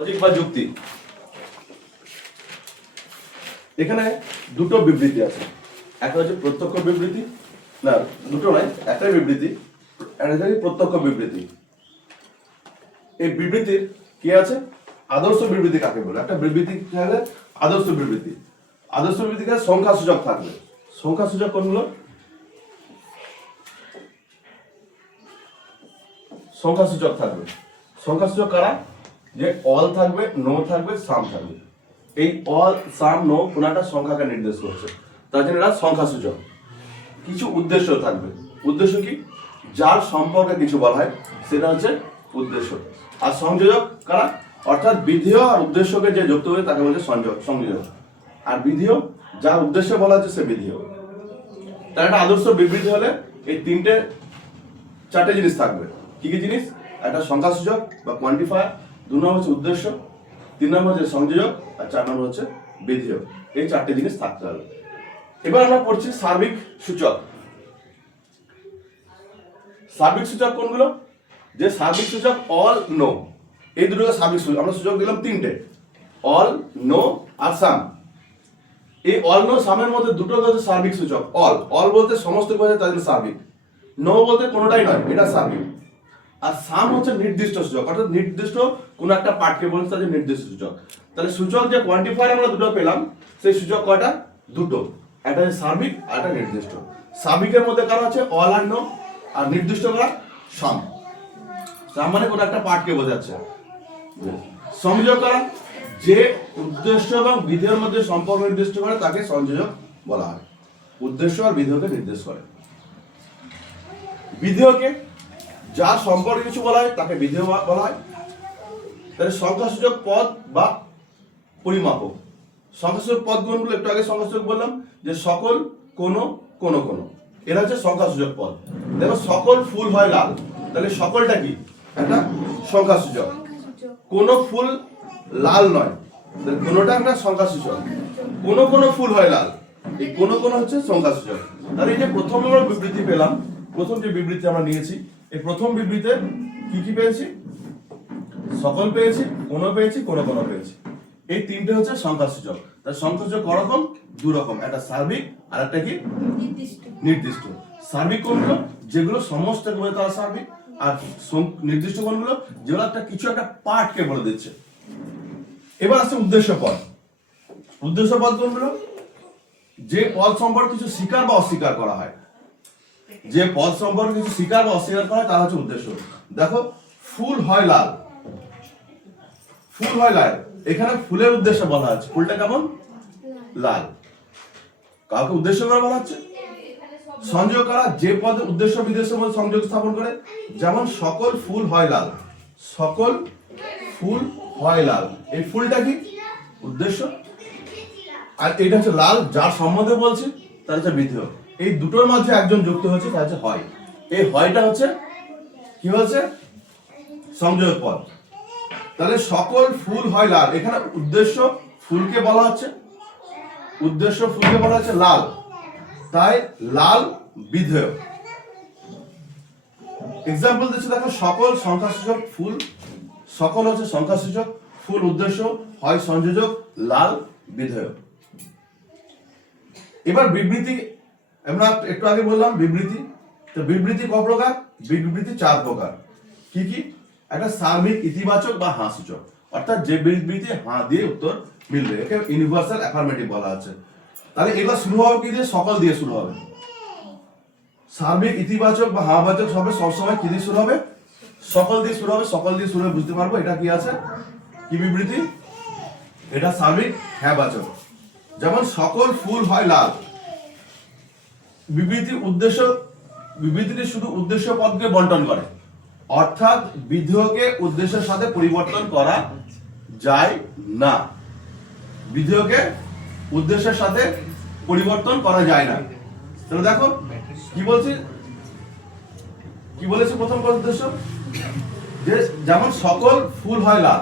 Logic বা যুক্তি। এখানে দুটো বিবৃতি আছে, একটা হচ্ছে প্রত্যক্ষ বিবৃতি, না দুটো নয়, একটাই বিবৃতি, একটা হচ্ছে প্রত্যক্ষ বিবৃতি। এই বিবৃতির কি আছে? আদর্শ বিবৃতি কাকে বলে? একটা বিবৃতি থাকলে আদর্শ বিবৃতি, আদর্শ বিবৃতিকে সংখ্যা সূচক থাকবে। সংখ্যা সূচক কোনগুলো? সংখ্যা সূচক থাকবে। সংখ্যা সূচক কারা? যে অল থাকবে, নো থাকবে, সাম থাকবে। এই অল, সাম, নো কোন একটা সংখ্যাকে নির্দেশ করছে, তার জন্য এরা সংখ্যা সূচক। কিছু উদ্দেশ্য থাকবে। উদ্দেশ্য কি? যার সম্পর্কে কিছু বলা হয় সেটা হচ্ছে উদ্দেশ্য। আর সংযোজক কারা? অর্থাৎ বিধেয় আর উদ্দেশ্যকে যে যুক্ত হবে তাকে বলছে সংযোজক। আর বিধেয় যার উদ্দেশ্য বলা হচ্ছে সে বিধেয়। তার একটা আদর্শ বিবৃতি হলে এই চারটে জিনিস থাকবে। কি কি জিনিস? একটা সংখ্যা সূচক বা কোয়ান্টিফায়ার, 2 নম্বর হচ্ছে উদ্দেশ্য, 3 নম্বর হচ্ছে সংযোজক, আর 4 নম্বর হচ্ছে বিধেয়। এই চারটে জিনিস থাকতে হবে। এবার আমরা পড়ছি সার্বিক সূচক। সার্বিক সূচক কোনগুলো? যে সার্বিক সূচক অল, নো, এই দুটোকে সার্বিক সূচক। আমরা সূচক দিলাম 3টে, অল, নো আর সাম। এই অল, নো, সামের মধ্যে দুটো হচ্ছে সার্বিক সূচক। অল বলতে সমস্ত বোঝায়, তার জন্য সার্বিক। নো বলতে কোনোটাই নয়, এটা সার্বিক। আর সাম হচ্ছে নির্দিষ্ট সূচক, অর্থাৎ নির্দিষ্ট কোনো একটা পার্টকে বলছে তাদের নির্দিষ্ট সূচক। তাহলে সূচক যে কোয়ান্টিফায়ার আমরা দুটো পেলাম, সেই সূচক কয়টা? দুটো, একটা হচ্ছে সার্বিক আর একটা নির্দিষ্ট। সার্বিকের মধ্যে কারা আছে? অল আর নো। আর নির্দিষ্ট কারা? সাম। সাম মানে কোনো একটা পার্টকে বোঝাচ্ছে। সংযোজক কারা? যে উদ্দেশ্য এবং বিধেয়ের মধ্যে সম্পর্ক নির্দিষ্ট করে তাকে সংযোজক বলা হয়। উদ্দেশ্য আর বিধেয়কে নির্দেশ করে। বিধেয়কে যার সম্পর্কে কিছু বলা হয় তাকে বিধেয় বলা হয়। তাহলে সংখ্যাসূচক পদ বা পরিমাপক। সংখ্যাসূচক পদ গুণগুলো একটু আগে সংখ্যাসূচক বললাম যে সকল, কোনো, কোনো কোনো, এরা হচ্ছে সংখ্যাসূচক পদ। দেখো সকল ফুল হয় লাল, তাহলে সকলটা কি? একটা সংখ্যাসূচক। কোনো ফুল লাল নয়, তাহলে কোনোটা একটা সংখ্যাসূচক। কোনো কোনো ফুল হয় লাল, এই কোনো কোনো হচ্ছে সংখ্যাসূচক। তাহলে এই যে প্রথম আমরা বিবৃতি পেলাম, প্রথম যে বিবৃতি আমরা নিয়েছি, এই প্রথম বিবৃতিতে কি কি পেয়েছি? সকল পেয়েছি, কোনো পেয়েছি, কোনো কোনো পেয়েছি। এই তিনটে হচ্ছে সংখ্যাসূচক। তার সংখ্যাসূচক করকম? দু রকম, একটা সার্বিক আর একটা কি নির্দিষ্ট। সার্বিক কোনগুলো? যেগুলো সমস্ত তারা সার্বিক। আর নির্দিষ্ট কোনগুলো? যেগুলো একটা কিছু একটা পার্টকে বলে দিচ্ছে। এবার আসছে উদ্দেশ্য পদ। উদ্দেশ্য পদ কোনগুলো? যে পদ সম্পর্কে কিছু স্বীকার বা অস্বীকার করা হয়। যে পদ সম্পর্কে কিছু স্বীকার বা অস্বীকার করা হয় তা হচ্ছে উদ্দেশ্য। দেখো ফুল হয় লাল, ফুল হয় লাল, এখানে ফুলের উদ্দেশ্য বলা হচ্ছে, ফুলটা কেমন? লাল। কাউকে উদ্দেশ্য করে বলা হচ্ছে। সংযোগ করা, যে পদের উদ্দেশ্য বিদেশের মধ্যে সংযোগ স্থাপন করে, যেমন সকল ফুল হয় লাল, সকল ফুল হয় লাল, এই ফুলটা কি? উদ্দেশ্য। আর এটা হচ্ছে লাল, যার সম্বন্ধে বলছি তার হচ্ছে বিধেয়। এই দুটোর মাঝে একজন যুক্ত হচ্ছে, তার হচ্ছে হয়। এই হয়টা হচ্ছে কি হচ্ছে? সংযোগ পদ। তাহলে সকল ফুল হয় লাল, এখানে উদ্দেশ্য ফুলকে বলা হচ্ছে, উদ্দেশ্য ফুলকে বলা হচ্ছে লাল, তাই লাল বিধেয়। এক্সাম্পল দিচ্ছি, দেখো সকল সংখ্যাসূচক ফুল, সকল হচ্ছে সংখ্যাসূচক, ফুল উদ্দেশ্য, হয় সংযোজক, লাল বিধেয়। এবার বিবৃতি, আমরা একটু আগে বললাম বিবৃতি। তো বিবৃতি ক প্রকার? বিবৃতি 4 প্রকার। কি কি? একটা সার্বিক, ইতিবাচক বা হ্যাঁ সূচক, অর্থাৎ যে বিবৃতি হ্যাঁ দিয়ে উত্তর মিলবে, একে ইউনিভার্সাল অ্যাফার্মেটিভ বলা আছে। তাহলে এগুলো শুরু হবে কি দিয়ে? সকল দিয়ে শুরু হবে। সার্বিক, ইতিবাচক বা হ্যাঁবাচক হবে সবসময় কি দিয়ে শুরু হবে? সকল দিয়ে শুরু হবে। সকল দিয়ে শুরু হবে, বুঝতে পারবো এটা কি আছে, কি বিবৃতি। এটা সার্বিক হ্যাঁবাচক। যেমন সকল ফুল হয় লাল, বিবৃতির উদ্দেশ্য, বিবৃতিটি শুধু উদ্দেশ্য পদকে বন্টন করে, অর্থাৎ বিধেয়কে উদ্দেশ্যের সাথে পরিবর্তন করা যায় না। বিধেয়কে উদ্দেশ্যের সাথে পরিবর্তন করা যায় না। তাহলে দেখো কি বলছি, কি বলেছে প্রথম উদ্দেশ্য, যে যেমন সকল ফুল হয় লাল,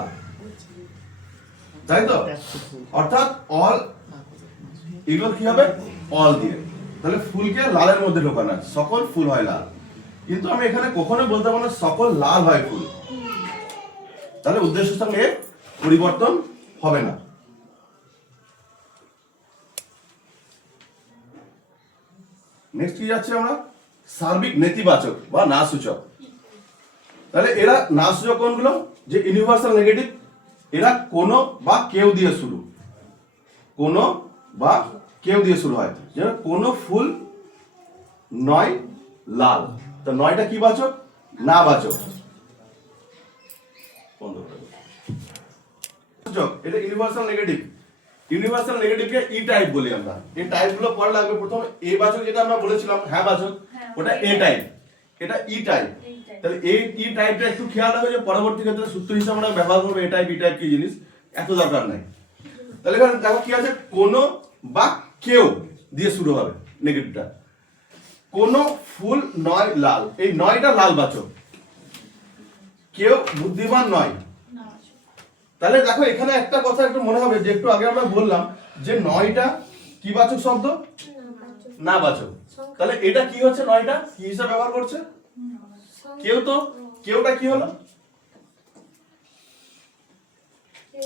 তাই তো? অর্থাৎ অল, এগুলো কি হবে? অল দিয়ে, তাহলে ফুলকে লালের মধ্যে ঢোকানো, সকল ফুল হয় লাল। কিন্তু আমি এখানে কখনো বলতে পারবো না সকল লাল হয় ফুল, তাহলে উদ্দেশ্যের সঙ্গে পরিবর্তন হবে না। নেক্সট কি যাচ্ছে আমরা, সার্বিক নেতিবাচক বা না সূচক। তাহলে এরা না সূচক কোনগুলো, যে ইউনিভার্সাল নেগেটিভ, এরা কোনো বা কেউ দিয়ে শুরু, কোনো বা কেউ দিয়ে শুরু হয়। যেমন কোনো ফুল নয় লাল, তো নয়টা কি বাচক, না বাচক। এটা ইউনিভার্সাল নেগেটিভ। ইউনিভার্সাল নেগেটিভকে ই টাইপ বলি আমরা। এই টাইপগুলো পড়া লাগবে। প্রথম এ বাচক যেটা আমরা বলেছিলাম হ্যাঁ বাচক, ওটা এ টাইপ, এটা ই টাইপ। তাহলে এই ই টাইপটা একটু খেয়াল রাখবে, যে পরবর্তী ক্ষেত্রে সূত্র হিসেবে আমরা ব্যবহার করবো এ টাইপ ই টাইপ কি জিনিস, এত দরকার নাই। তাহলে এখানে দেখো কি আছে, কোনো বা কেউ দিয়ে শুরু হবে নেগেটিভটা। কোনো ফুল নয় লাল, এই নয়টা লাল বাচক, কেউ বুদ্ধিমান নয়। তাহলে দেখো এখানে একটা কথা একটু মনে হবে, যে একটু আগে আমরা বললাম যে নয়টা কি বাচক শব্দ, না বাচক। তাহলে এটা কি হচ্ছে, নয়টা কি হিসাবে ব্যবহার করছে, কেউ। তো কেউটা কি হলো,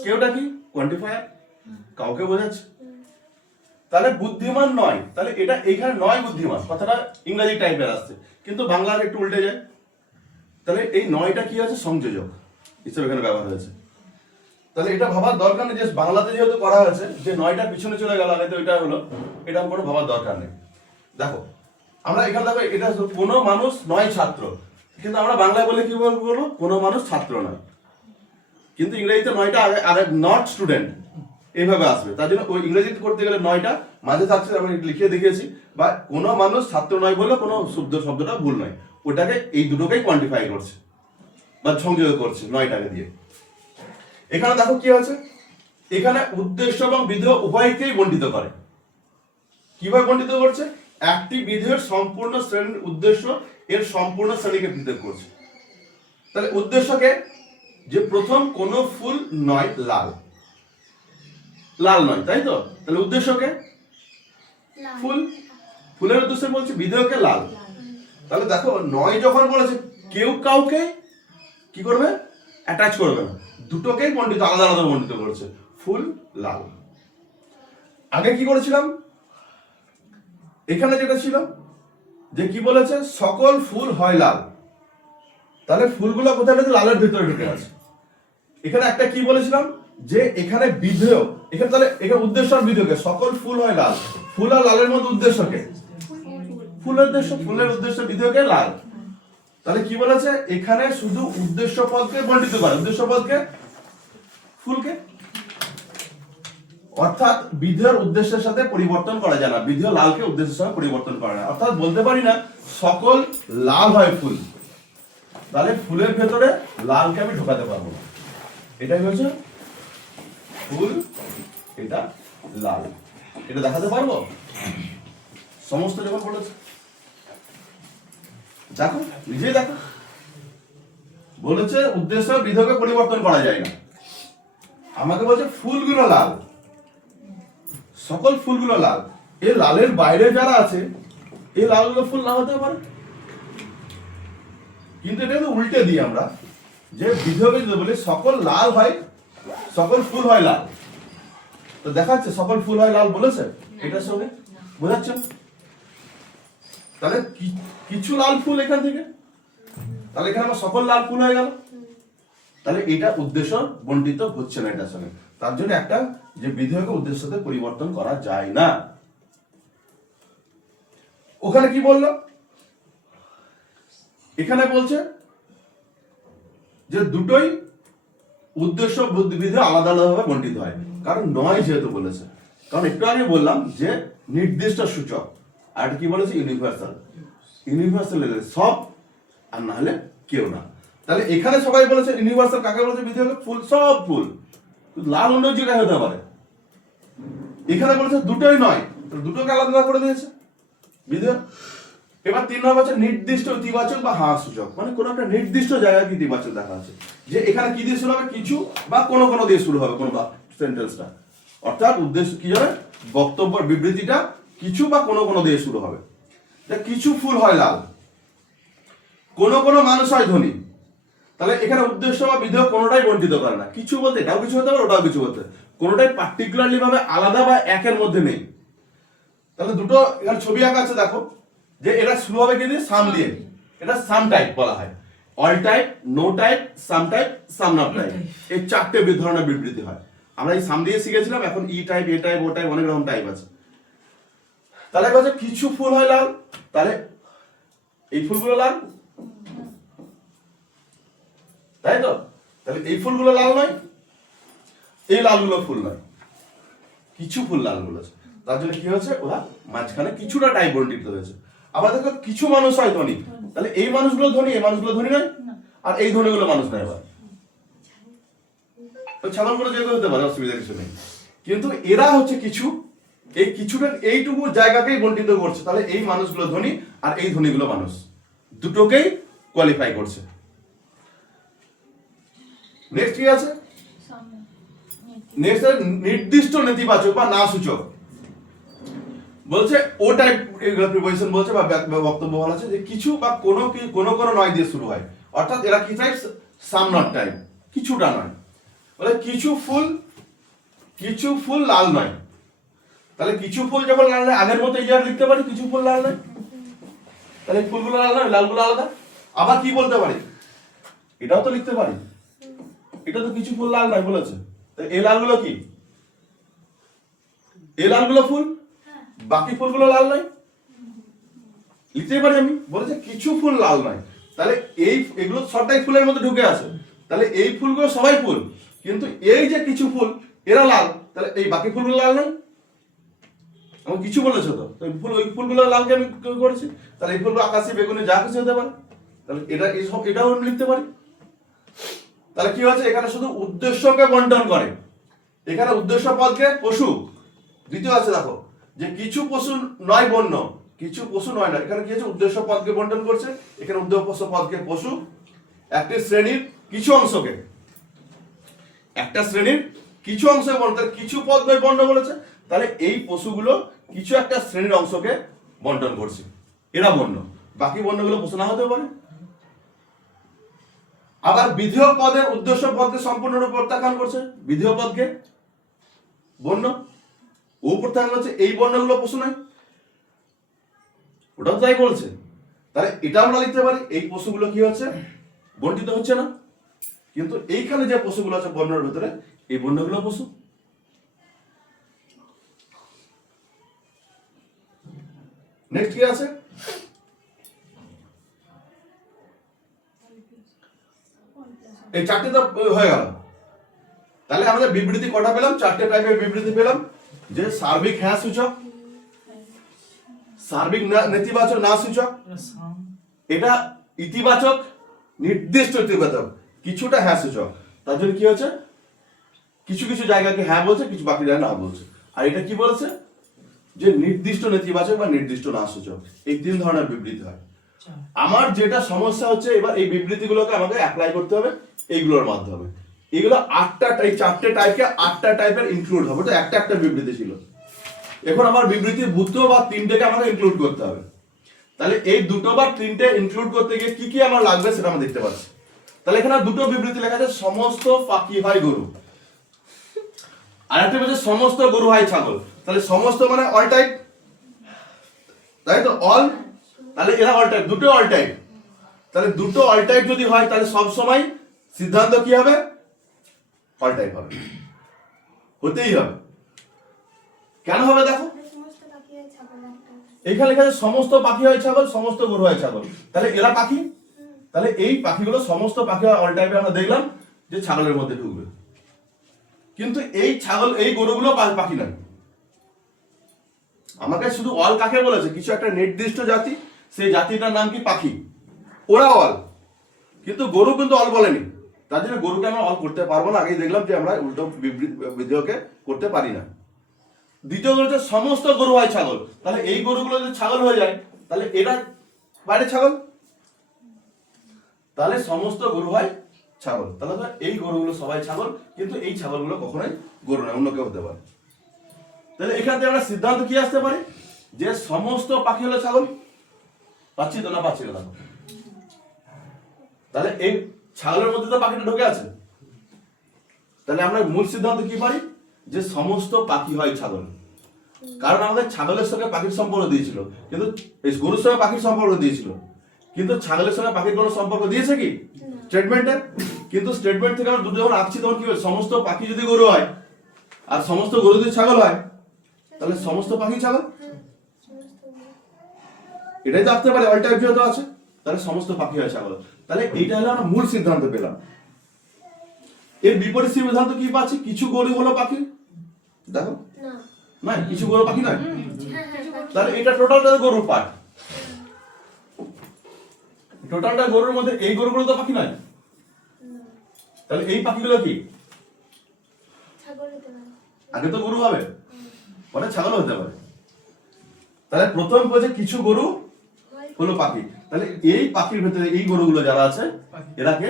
কেউটা কি কোয়ান্টিফায়ার, কাউকে বোঝাচ্ছে। তাহলে বুদ্ধিমান নয়, তাহলে এটা এখানে নয় বুদ্ধিমান কথাটা ইংরেজি টাইপের আসছে, কিন্তু বাংলার একটু উল্টে যায়। তাহলে এই নয়টা কি আছে, সংযোজক হিসেবে এখানে ব্যবহার হয়েছে। তাহলে এটা ভাবার দরকার নেই যে বাংলাতে যেহেতু করা হয়েছে যে নয়টা পিছনে চলে গেল আগে, তো এটা হলো, এটা কোনো ভাবার দরকার নেই। দেখো আমরা এখানে দেখো এটা কোনো মানুষ নয় ছাত্র, কিন্তু আমরা বাংলায় বলে কি বলবো, কোনো মানুষ ছাত্র নয়। কিন্তু ইংরেজিতে নয়টা আগে আগে নট স্টুডেন্ট এইভাবে আসবে। তার জন্য ওই ইংরেজিতে করতে গেলে নয়টা মাঝে থাকছে, আমি লিখে দেখিয়েছি। বা কোনো মানুষ ছাত্র নয় বলে কোনো শব্দটা ভুল নয়, ওটাকে এই দুটোকেই কোয়ান্টিফাই করছে বা সংযোগ করছে নয়টাকে দিয়ে। এখানে দেখো কি আছে, এখানে উদ্দেশ্য এবং বিধেয় উভয়কেই বণ্টিত করে। কিভাবে বণ্টিত করছে, একটি বিধেয়ের সম্পূর্ণ শ্রেণীর উদ্দেশ্য এর সম্পূর্ণ শ্রেণীকে পৃথক করছে। তাহলে উদ্দেশ্যকে, যে প্রথম কোনো ফুল নয় লাল, লাল নয়, তাই তো। তাহলে উদ্দেশ্যকে ফুল, ফুলের উদ্দেশ্য বলছে, বিধেয়কে লাল। তাহলে দেখো নয় যখন বলেছে, কেউ কাউকে কি করবে, অ্যাটাচ করবে না, দুটোকেই বণ্টিত, আলাদা আলাদা বণ্টিত করছে, ফুল লাল। আগে কি করেছিলাম, এখানে যেটা ছিল যে কি বলেছে, সকল ফুল হয় লাল। তাহলে ফুলগুলো কোথায় রয়েছে, লালের ভিতরে ঢুকে আছে। এখানে একটা কি বলেছিলাম, যে এখানে বিধেয়, এখানে তাহলে এখানে উদ্দেশ্য আর বিধেয়কে, সকল ফুল হয় লাল, ফুল আর লালের মধ্যে উদ্দেশ্যকে, ফুলের উদ্দেশ্য, ফুলের উদ্দেশ্য বিধেয়কে লাল। তাহলে কি বলেছে, এখানে শুধু উদ্দেশ্য পদকে বণ্টিত করে, উদ্দেশ্য পদকে ফুলকে। অর্থাৎ বিধেয়ের উদ্দেশ্যের সাথে পরিবর্তন করা যায় না, বিধেয় লালকে উদ্দেশ্যের সাথে পরিবর্তন করে না। অর্থাৎ বলতে পারি না সকল লাল হয় ফুল, তাহলে ফুলের ভেতরে লালকে আমি ঢোকাতে পারবো না। এটাই হচ্ছে ফুল, এটা লাল, এটা দেখাতে পারবো সমস্ত যখন বলেছে। দেখো নিজেই দেখো, বলেছে উদ্দেশ্য বিধেয়কে পরিবর্তন করা যায় না। আমাকে বলছে ফুলগুলো লাল, সকল ফুলগুলো লাল। এই লালের বাইরে যারা আছে, এই লালগুলো ফুল না হতে পারে। কিন্তু এটা তো উল্টে দিই আমরা, যে বিধেয়কে যদি বলি সকল লাল হয়, সকল ফুল হয় লাল, তো দেখাচ্ছে সকল ফুল হয় লাল বলেছে, এটার সঙ্গে বোঝাচ্ছে। তাহলে কিছু লাল ফুল এখান থেকে, তাহলে এখানে আমার সকল লাল ফুল হয়ে গেল। তাহলে এটা উদ্দেশ্য বণ্টিত হচ্ছে না এটার সঙ্গে। তার জন্য একটা যে বিধেয়কে উদ্দেশ্যতে পরিবর্তন করা যায় না। ওখানে কি বললো, এখানে বলছে যে দুটোই উদ্দেশ্য বিধেয় আলাদা আলাদাভাবে বণ্টিত হয়, কারণ নয় যেহেতু বলেছে। কারণ একটু আগে বললাম যে নির্দিষ্ট সূচক, আর কি বলেছে ইউনিভার্সাল, ইউনিভার্সাল সব, আর না হলে কেউ না। তাহলে এখানে সবাই বলেছে ইউনিভার্সাল কাকে বলেছে, বিধেয়কে ফুল, সব ফুল, লাল অন্য জায়গায় হতে পারে। এখানে বলেছে দুটোই নয়, দুটোকে আলাদা করে দিয়েছে বিধেয়। এবার 3 নম্বর হচ্ছে নির্দিষ্ট ইতিবাচক বা হ্রাস সূচক, মানে কোন একটা নির্দিষ্ট জায়গায় ইতিবাচক দেখা আছে, যে এখানে কি দিয়ে শুরু হবে, কিছু বা কোনো কোনো দিয়ে শুরু হবে, কোনো বা সেন্টেন্সটা। অর্থাৎ উদ্দেশ্য কি হবে, বক্তব্যের বিবৃতিটা কিছু বা কোনো কোনো দিয়ে শুরু হবে। কিছু ফুল হয় লাল, কোনো কোনো মানুষ হয় ধনী, তাহলে এখানে উদ্দেশ্য বা বিধেয় কোনোটাই বন্টিত করে না। কিছু বলতে এটাও কিছু হতে পারে, ওটাও কিছু হতে পারে, কোনোটাই পার্টিকুলারলি ভাবে আলাদা বা একের মধ্যে নেই। তাহলে দুটো এখানে ছবি আঁকা আছে, দেখো যে এটা শুরু হবে কি দিয়ে, সাম দিয়ে। এটা সাম টাইপ বলা হয়। All type, no type, some type, some not type, এই চারটে ধরনের বিবৃতি হয়। আমরা এই সাম দিয়ে শিখেছিলাম, এখন ই টাইপ, এ টাইপ, ও টাইপ, অনেক রকম টাইপ আছে। তাহলে বলছে কিছু ফুল হয় লাল, তাহলে এই ফুলগুলো লাল, তাই তো? তাহলে এই ফুলগুলো লাল নয়, এই লালগুলো ফুল নয়, কিছু ফুল লালগুলো আছে। তার জন্য কি হয়েছে, ওরা মাঝখানে কিছুটা টাইপ বন্টিত হয়েছে। আবার দেখো কিছু মানুষ হয় ধনী, তাহলে এই মানুষগুলো ধনী, এই মানুষগুলো ধনী নয়, আর এই ধনীগুলো মানুষ নয়। আবার ছাগলগুলো যেগুলো হতে পারে, অসুবিধা কিছু নেই, কিন্তু এরা হচ্ছে কিছু, এই কিছুটা এইটুকু জায়গাকেই বন্টিত করছে। তাহলে এই মানুষগুলো ধনী আর এই ধনীগুলো মানুষ, দুটোকেই কোয়ালিফাই করছে। নেক্সট কি আছে, নেক্সট নির্দিষ্ট নেতিবাচক বা না সূচক। বলছে ও টাইপ প্রিপোজিশন বলছে বা বক্তব্য বলা আছে যে কিছু বা কোনো নয় দিয়ে শুরু হয়, অর্থাৎ এরা কি টাইপ, সাম নট টাইপ, কিছুটা নয়। বলে কিছু ফুল লাল নয়, তাহলে কিছু ফুল যখন লাল নয়, আগের মতো এই জায়গায় লিখতে পারি কিছু ফুল লাল নয়, তাহলে ফুলগুলো লাল নয়, লালগুলো আলাদা। আবার কি বলতে পারি, এটাও তো লিখতে পারি, এটা তো কিছু ফুল লাল নয় বলেছে, এই লালগুলো কি, এই লালগুলো ফুল, বাকি ফুলগুলো লাল নয়, লিখতেই পারি আমি। বলেছে কিছু ফুল লাল নয়, তাহলে এগুলো সবটাই ফুলের মধ্যে ঢুকে আছে, তাহলে এই ফুলগুলো সবাই ফুল, কিন্তু এই যে কিছু ফুল এরা লাল, তাহলে এই বাকি ফুলগুলো লাল নয়। আমি কিছু বলেছো তো, ফুল, ওই ফুলগুলো লালকে আমি করেছি, তাহলে এই ফুলগুলো আকাশি, বেগুনি, যা কিছু হতে পারে, তাহলে এটাও আমি লিখতে পারি। তাহলে কি হচ্ছে, এখানে শুধু উদ্দেশ্যকে বন্টন করে, এখানে উদ্দেশ্য পদকে পশু। দ্বিতীয় আছে দেখো যে কিছু পশু নয় বন্য, কিছু পশু নয় না, এখানে কি হচ্ছে, উদ্দেশ্য পদকে বন্টন করছে, এখানে উদ্দেশ্য পদকে পশু, একটি শ্রেণীর কিছু অংশকে, একটা শ্রেণীর কিছু অংশকে বন্টন, কিছু পদ নয় বর্ণ বলেছে, তাহলে এই পশুগুলো কিছু একটা শ্রেণীর অংশকে বন্টন করছে, এরা বন্য, বাকি বর্ণগুলো পশু না হতে পারে। আবার বিধেয় পদের উদ্দেশ্য পদকে সম্পূর্ণরূপে প্রত্যাখ্যান করছে, বিধেয় পদকে বর্ণ ও প্রত্যাখ্যান করছে, এই বর্ণগুলো পশু নয়, ওটাও তাই বলছে। তাহলে এটা আমরা লিখতে পারি, এই পশুগুলো কি হচ্ছে, বন্টিত হচ্ছে না, কিন্তু এইখানে যে পশুগুলো আছে বর্ণের ভিতরে, এই বর্ণগুলো পশু। নেক্সট কি আছে, এই চারটে তো হয়ে গেল। তাহলে আমাদের বিবৃতি কটা পেলাম, চারটে টাইপের বিবৃতি পেলাম, যে সার্বিক হ্যাঁ সূচক, সার্বিক নেতিবাচক না সূচক, এটা ইতিবাচক, নির্দিষ্ট ইতিবাচক, কিছুটা হ্যাঁ সূচক। তার জন্য কি হচ্ছে, কিছু কিছু জায়গাকে হ্যাঁ বলছে, কিছু বাকি জায়গায় না বলছে। আর এটা কি বলছে, যে নির্দিষ্ট নেতিবাচক বা নির্দিষ্ট না সূচক, এই তিন ধরনের বিবৃতি হয়। আমার যেটা সমস্যা হচ্ছে, এবার এই বিবৃতিগুলোকে আমাকে অ্যাপ্লাই করতে হবে এইগুলোর মাধ্যমে। এগুলো এই চারটে টাইপকে 8টা টাইপের ইনক্লুড হবে, তো একটা একটা বিবৃতি ছিল। এখন আমার বিবৃতির দুটো বা তিনটেকে আমাকে ইনক্লুড করতে হবে। তাহলে এই দুটো বা তিনটে ইনক্লুড করতে গিয়ে কি কি আমার লাগবে সেটা আমরা দেখতে পাচ্ছি। তাহলে এখানে দুটো বিবৃতি লেখা আছে, সমস্ত পাখি হয় গরু, আর একটা বলছে সমস্ত গরু হয় ছাগল। তাহলে সমস্ত মানে অল টাইপ, তাই তো, অল, তাহলে এরা অল টাইপ, দুটো অল টাইপ। তাহলে দুটো অল টাইপ যদি হয়, তাহলে সব সময় সিদ্ধান্ত কি হবে, অল টাইপ হবে, হতেই হবে। কেন হবে দেখো, এখানে লেখা আছে সমস্ত পাখি হয় ছাগল, সমস্ত গরু হয় ছাগল, তাহলে এরা পাখি, তাহলে এই পাখিগুলো সমস্ত পাখি হয় অল টাইপে, আমরা দেখলাম যে ছাগলের মধ্যে ঢুকবে, কিন্তু এই ছাগল, এই গরুগুলো পাখি নয়। আমাকে শুধু অল কাকে বলেছে, কিছু একটা নির্দিষ্ট জাতি, সেই জাতিটার নাম কি পাখি, ওরা অল, কিন্তু গরু কিন্তু অল বলেনি। তার জন্য গরুকে আমরা অল করতে পারবো না, আগেই দেখলাম যে আমরা উল্টো বিধেয়কে করতে পারি না। দ্বিতীয় হচ্ছে সমস্ত গরু হয় ছাগল, তাহলে এই গরুগুলো যদি ছাগল হয়ে যায়, তাহলে এটা বাইরে ছাগল, তাহলে সমস্ত গরু হয় ছাগল, তাহলে এই গরুগুলো সবাই ছাগল, কিন্তু এই ছাগলগুলো কখনোই গরু নয়, অন্য কেউ হতে পারে। তাহলে এখান থেকে আমরা সিদ্ধান্ত কি আসতে পারি, যে সমস্ত পাখি হলো ছাগল। পাচ্ছি তো না, পাচ্ছি না, তাহলে এই ছাগলের মধ্যে তো পাখিটা ঢুকে আছে, তাহলে আমরা মূল সিদ্ধান্ত কি পারি যে সমস্ত পাখি হয় ছাগল। কারণ আমাদের ছাগলের সঙ্গে পাখির সম্পর্ক দিয়েছিল, কিন্তু এই গরুর সঙ্গে পাখির সম্পর্ক দিয়েছিল, কিন্তু ছাগলের সঙ্গে পাখির কোনো সম্পর্ক দিয়েছে কি স্টেটমেন্টে? কিন্তু স্টেটমেন্ট থেকে আমরা দুটো যখন আসছি তখন কি হবে, সমস্ত পাখি যদি গরু হয় আর সমস্ত গরু যদি ছাগল হয়, তাহলে সমস্ত পাখি ছাগল, এটাই তো আসতে পারে, অল টাইপ যেহেতু আছে, তাহলে সমস্ত পাখি হয় ছাগল। তাহলে এইটা হলো আমরা মূল সিদ্ধান্ত পেলাম। এর বিপরীত সিদ্ধান্ত কি পাচ্ছি, কিছু গরু হলো পাখি, দেখো না কিছু গরু পাখি নয়, তাহলে এটা টোটালটা গরুর পার্ট, টোটালটা গরুর মধ্যে এই গরুগুলো তো পাখি নয়, তাহলে এই পাখিগুলো কি আগে তো গরু হবে পরে ছাগল হতে পারে। তাহলে প্রথম বলছে কিছু গরু হলো পাখি, তাহলে এই পাখির ভেতরে এই গরুগুলো যারা আছে এরাকে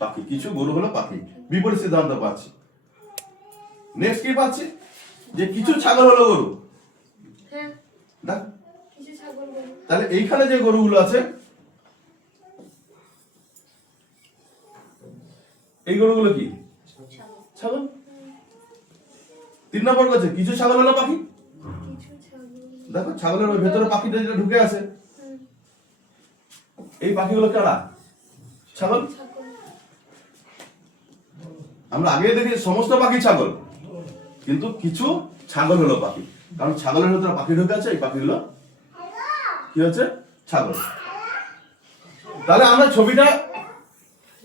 পাখি, কিছু গরু হলো পাখি, বিপরীত সিদ্ধান্ত পাচ্ছি। নেক্সট কি পাচ্ছি, যে কিছু ছাগল হলো গরু, তাহলে এইখানে যে গরুগুলো আছে এই গরুগুলো কি ছাগল। 3 নম্বর কাছে কিছু ছাগল হলো পাখি, দেখো ছাগলের ভেতরে পাখিটা যেটা ঢুকে আছে, এই পাখিগুলো কারা ছাগল। আমরা আগে দেখি সমস্ত পাখি ছাগল, কিন্তু কিছু ছাগল হলো পাখি, কারণ ছাগলের ভেতরে পাখি ঢুকে আছে, এই পাখিগুলো কি হচ্ছে ছাগল। তাহলে আমরা ছবিটা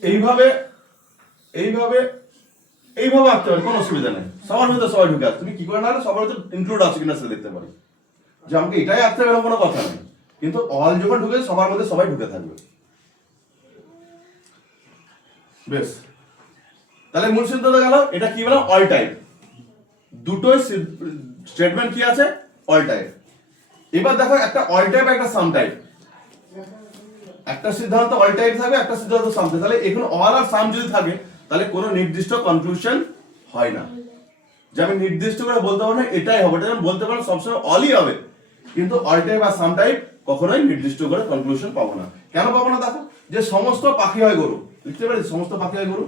এইভাবে এইভাবে এইভাবে আঁকতে পারি, কোনো অসুবিধা নেই, সবার ভিতরে সবাই ঢুকে আছে, তুমি কি করে না সবার ভিতরে ইনক্লুড আছে কিনা সেটা দেখতে পারি, যে আমাকে এটাই আঁকতে হবে কোনো কথা নেই, কিন্তু অল যখন ঢুকে সবার মধ্যে সবাই ঢুকে থাকবে। বেশ, তাহলে মূল সিদ্ধান্ত গেল, এটা কি বললাম অল টাইপ, দুটোই স্টেটমেন্ট কি আছে অল টাইপ। এবার দেখো একটা অল টাইপ একটা সাম টাইপ, একটা সিদ্ধান্ত অল টাইপ থাকবে, একটা সিদ্ধান্ত সাম টাইপ, তাহলে এখন অল আর সাম যদি থাকে তাহলে কোনো নির্দিষ্ট কনক্লুশন হয় না, যে আমি নির্দিষ্ট করে বলতে পারবো না এটাই হবে, এটা বলতে পারবো সবসময় অলই হবে, কিন্তু অল টাইপ আর সাম টাইপ কখনোই নির্দিষ্ট করে কনক্লুশন পাবো না। কেন পাবো না, দেখো যে সমস্ত পাখি হয় গরু, লিখতে পারি সমস্ত পাখি হয় গরু,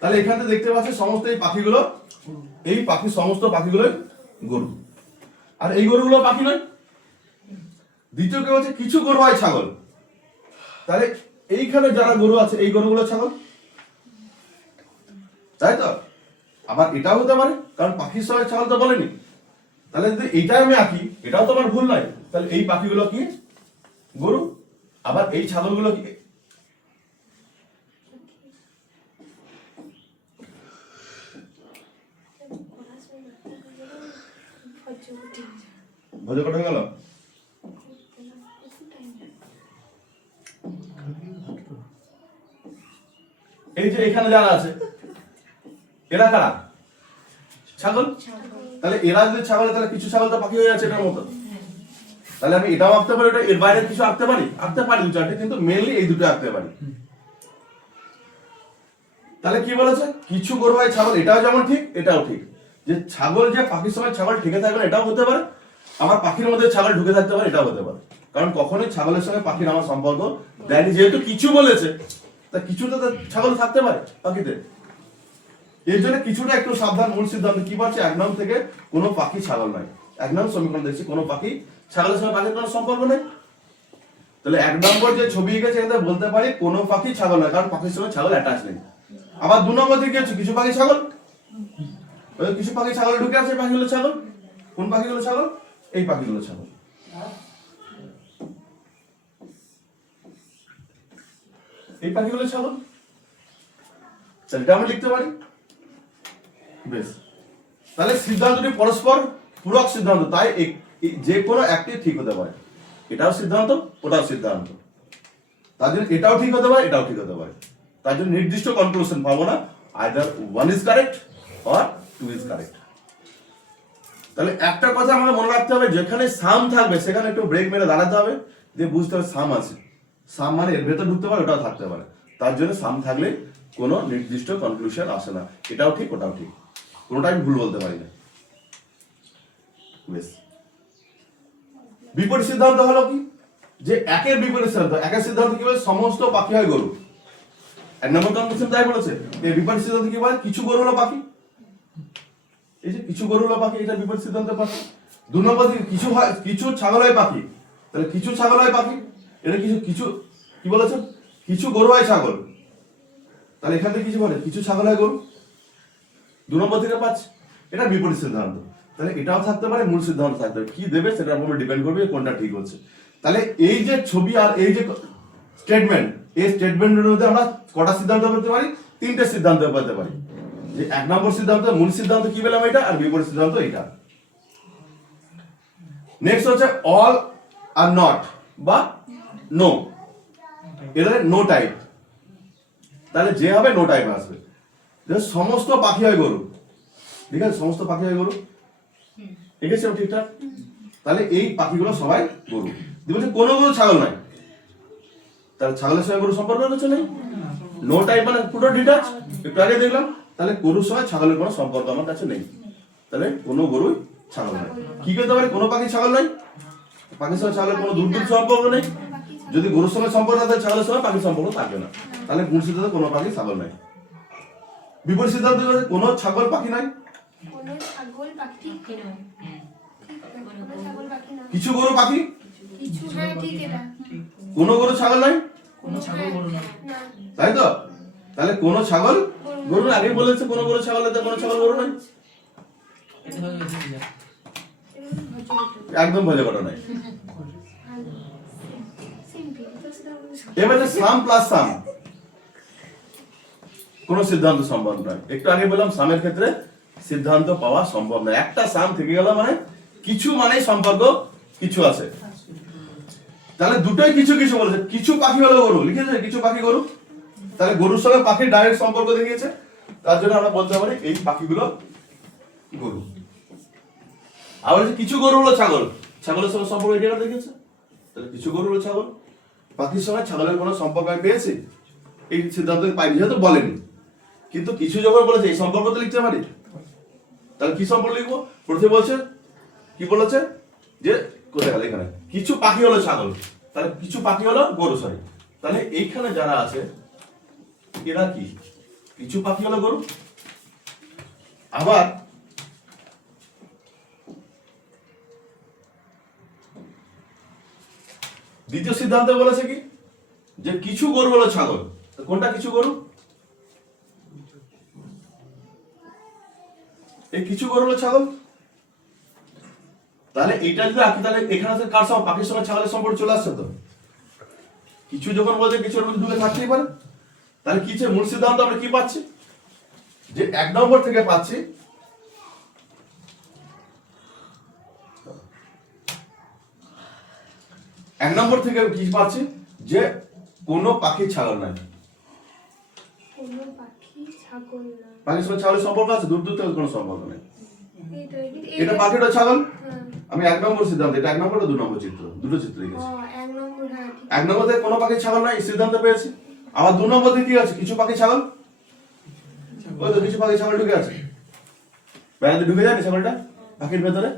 তাহলে এখানে দেখতে পাচ্ছি সমস্ত এই পাখিগুলো, এই পাখি সমস্ত পাখিগুলো গরু, আর এই গরুগুলো পাখি নয়। দ্বিতীয় কে বলছে কিছু গরু হয় ছাগল, তাহলে এইখানে যারা গরু আছে এই গরুগুলো ছাগল, তাই তো। আবার এটাও হতে পারে, কারণ পাখির সঙ্গে ছাগল তো বলেনি, তাহলে যদি এইটাই আমি আঁকি এটাও তো আমার ভুল নয়, তাহলে এই পাখিগুলো কি গরু, আবার এই ছাগলগুলো কি ভজকট হয়ে গেল। এই যে এখানে যারা আছে এরা কারা ছাগল, তাহলে এরা যদি ছাগল তাহলে কিছু ছাগল তো পাখি হয়ে আছে এটার মতো, তাহলে আমি এটাও আঁকতে পারি, এর বাইরে কিছু আঁকতে পারি, দু চারটে, কিন্তু মেইনলি এই দুটো আঁকতে পারি। তাহলে কি বলেছে কিছু গরু হয় ছাগল, এটাও যেমন ঠিক এটাও ঠিক, যে ছাগল যে পাখির সময় ছাগল ঢেকে থাকবে এটাও হতে পারে, আমার পাখির মধ্যে ছাগল ঢুকে থাকতে পারে এটাও হতে পারে, কারণ কখনোই ছাগলের সঙ্গে পাখির আমার সম্পর্ক দেয়নি, যেহেতু কিছু বলেছে তা কিছুটা তো ছাগল থাকতে পারে পাখিতে, এর জন্য কিছুটা একটু সাবধান। মূল সিদ্ধান্ত কি পাচ্ছে, 1 নং থেকে কোনো পাখি ছাগল নয়, 1 নং সমীকরণ দেখছি কোনো পাখি ছাগলের সঙ্গে পাখির কোনো সম্পর্ক নেই, তাহলে 1 নম্বর যে ছবি এঁকেছে এখানে বলতে পারি কোনো পাখি ছাগল নয়, কারণ পাখির সঙ্গে ছাগল অ্যাটাচ নেই। আবার 2 নম্বর দিকে আছে কিছু পাখি ছাগল, কিছু পাখি ছাগল ঢুকে আছে, পাখিগুলো ছাগল, কোন পাখিগুলো ছাগল, এই পাখিগুলো ছাগল, এই পাখিগুলো ছাগল, তাহলে এটা আমরা লিখতে পারি। বেশ, তাহলে সিদ্ধান্তটি পরস্পর পূরক সিদ্ধান্ত, তাই যে কোনো একটি ঠিক হতে পারে, এটাও সিদ্ধান্ত ওটাও সিদ্ধান্ত, তার জন্য এটাও ঠিক হতে পারে এটাও ঠিক হতে পারে, তার জন্য নির্দিষ্ট কনক্লুশন পাবো না, either 1 is correct or 2 is correct. তাহলে একটা কথা আমাকে মনে রাখতে হবে, যেখানে সাম থাকবে সেখানে একটু ব্রেক মেরে দাঁড়াতে হবে, দিয়ে বুঝতে হবে সাম আছে, সাম মানে এর ভেতর ঢুকতে পারে ওটাও থাকতে পারে, তার জন্য সাম থাকলে কোনো নির্দিষ্ট কনক্লুশন আসে না, এটাও ঠিক ওটাও ঠিক, কোনোটাই ভুল বলতে পারি না। বেশ, বিপরীত সিদ্ধান্ত হলো কি, যে একের বিপরীত সিদ্ধান্ত, একের সিদ্ধান্ত কি বলে সমস্ত পাখি হয় গরু, এক নম্বর কন্ডিশন তাই বলেছে। এই বিপরীত সিদ্ধান্ত কি বলে? কিছু গরু হলো পাখি, এই যে কিছু গরু হলো পাখি, এটা বিপরীত সিদ্ধান্ত পাখি। 2 নম্বর দিকে কিছু ছাগল হয় পাখি, তাহলে কিছু ছাগল হয় পাখি, এটা কিছু কি বলেছে? কিছু গরু হয় ছাগল, তাহলে এখান থেকে কিছু বলে কিছু ছাগল হয় গরু। 2 নম্বর থেকে পাচ্ছি, এটা বিপরীত সিদ্ধান্ত। তাহলে এটাও থাকতে পারে, মূল সিদ্ধান্ত থাকতে পারে। কি দেবে সেটার উপর ডিপেন্ড করবে কোনটা ঠিক হচ্ছে। তাহলে এই যে ছবি আর এই যে স্টেটমেন্ট, এই স্টেটমেন্টের মধ্যে আমরা কটা সিদ্ধান্ত পেতে পারি? 3টে সিদ্ধান্ত পেতে পারি। যে 1 নম্বর সিদ্ধান্ত, মূল সিদ্ধান্ত কি বললাম এটা, আর বিপরীত সিদ্ধান্ত এটা। নেক্সট হচ্ছে অল আর নট বা নো, এটা নো টাইপ। তাহলে যে হবে নো টাইপ আসবে। সমস্ত পাখি হয় গরু, ঠিক আছে, সমস্ত পাখি হয় গরু, ঠিক আছে ঠিকঠাক। তাহলে এই পাখিগুলো সবাই গরু। বলছে কোনো গরু ছাগল নাই, তাহলে ছাগলের সঙ্গে গরু সম্পর্ক রয়েছে নেই। নো টাইপ মানে পুরো ডিটাচ, একটু আগে দেখলাম। তাহলে গরুর সঙ্গে ছাগলের কোনো সম্পর্ক আমার কাছে নেই, তাহলে কোনো গরুই ছাগল নাই। কি করতে পারে? কোনো পাখি ছাগল নাই, পাখির সঙ্গে ছাগলের কোনো দূর সম্পর্ক নেই। যদি গরুর সঙ্গে সম্পর্ক থাকে, ছাগলের সঙ্গে পাখির সম্পর্ক থাকবে না। তাহলে মূল সিদ্ধান্ত কোনো পাখি ছাগল নাই। বিপরীত সিদ্ধান্ত কোনো ছাগল পাখি নাই, কিছু গরু পাখি, কোনো গরু ছাগল নাই, তাই তো? তাহলে কোনো ছাগল গরু আগে বলেছে, কোনো গরু ছাগল নাই, কোনো ছাগল গরু নাই, একদম ভয় করা নাই। এবারে সাম প্লাস সাম, কোন সিদ্ধান্ত সম্ভব নয়। একটু আগে বললাম সামের ক্ষেত্রে সিদ্ধান্ত পাওয়া সম্ভব নয়। একটা সাম থেকে গেল মানে কিছু মানে সম্পর্ক কিছু আছে। তাহলে দুটোই কিছু কিছু বলেছে। কিছু পাখি হলো গরু, লিখেছে কিছু পাখি গরু, তাহলে গরুর সঙ্গে পাখির ডাইরেক্ট সম্পর্ক দেখিয়েছে, তার জন্য আমরা বলতে পারি এই পাখিগুলো গরু। আবার কিছু গরু হলো ছাগল, ছাগলের সঙ্গে সম্পর্ক এটা দেখিয়েছে, তাহলে কিছু গরু হলো ছাগল। পাখির সঙ্গে ছাগলের কোনো সম্পর্ক আমি পেয়েছি এই সিদ্ধান্ত পাইনি, যেহেতু বলেনি, কিন্তু কিছু যখন বলেছে এই সম্পর্ক তো লিখতে পারি। তাহলে কি সম্পর্ক লিখবো? প্রথমে বলছে কি বলেছে যে কোথায় গেল, এখানে কিছু পাখি হলো ছাগল, তাহলে কিছু পাখি হলো গরু, সরি। তাহলে এইখানে যারা আছে এরা কি? কিছু পাখি হলো গরু। আবার দ্বিতীয় সিদ্ধান্তে বলেছে কি যে কিছু গরু হলো ছাগল, কোনটা কিছু গরু? এই কিছু গরু হলো ছাগল। তাহলে এইটা যদি আঁকি, তাহলে এখানে আছে কার সঙ্গে? পাখির সঙ্গে ছাগলের সম্পর্ক চলে আসছে তো। কিছু যখন বলছে কিছুর মধ্যে ঢুকে থাকতেই পারে। তাহলে কি মূল সিদ্ধান্ত আমরা কি পাচ্ছি? যে 1 নম্বর থেকে পাচ্ছি এক নম্বর থেকে কি পাচ্ছি যে কোনো পাখি ছাগল নাই, পাখির সঙ্গে ছাগলের সম্পর্ক আছে, দূর দূর থেকে কোনো সম্পর্ক নেই। এটা পাখিটা ছাগল, আমি 1 নম্বর সিদ্ধান্ত, এটা 1 নম্বর আর 2 নম্বর চিত্র, দুটো চিত্র লিখেছি। 1 নম্বর থেকে কোনো পাখি ছাগল নাই সিদ্ধান্ত পেয়েছি। আবার 2 নম্বর থেকে কি আছে? কিছু পাখি ছাগল, ওই তো কিছু পাখি ছাগল ঢুকে আছে, বেড়াতে ঢুকে যায়নি ছাগলটা পাখির ভেতরে।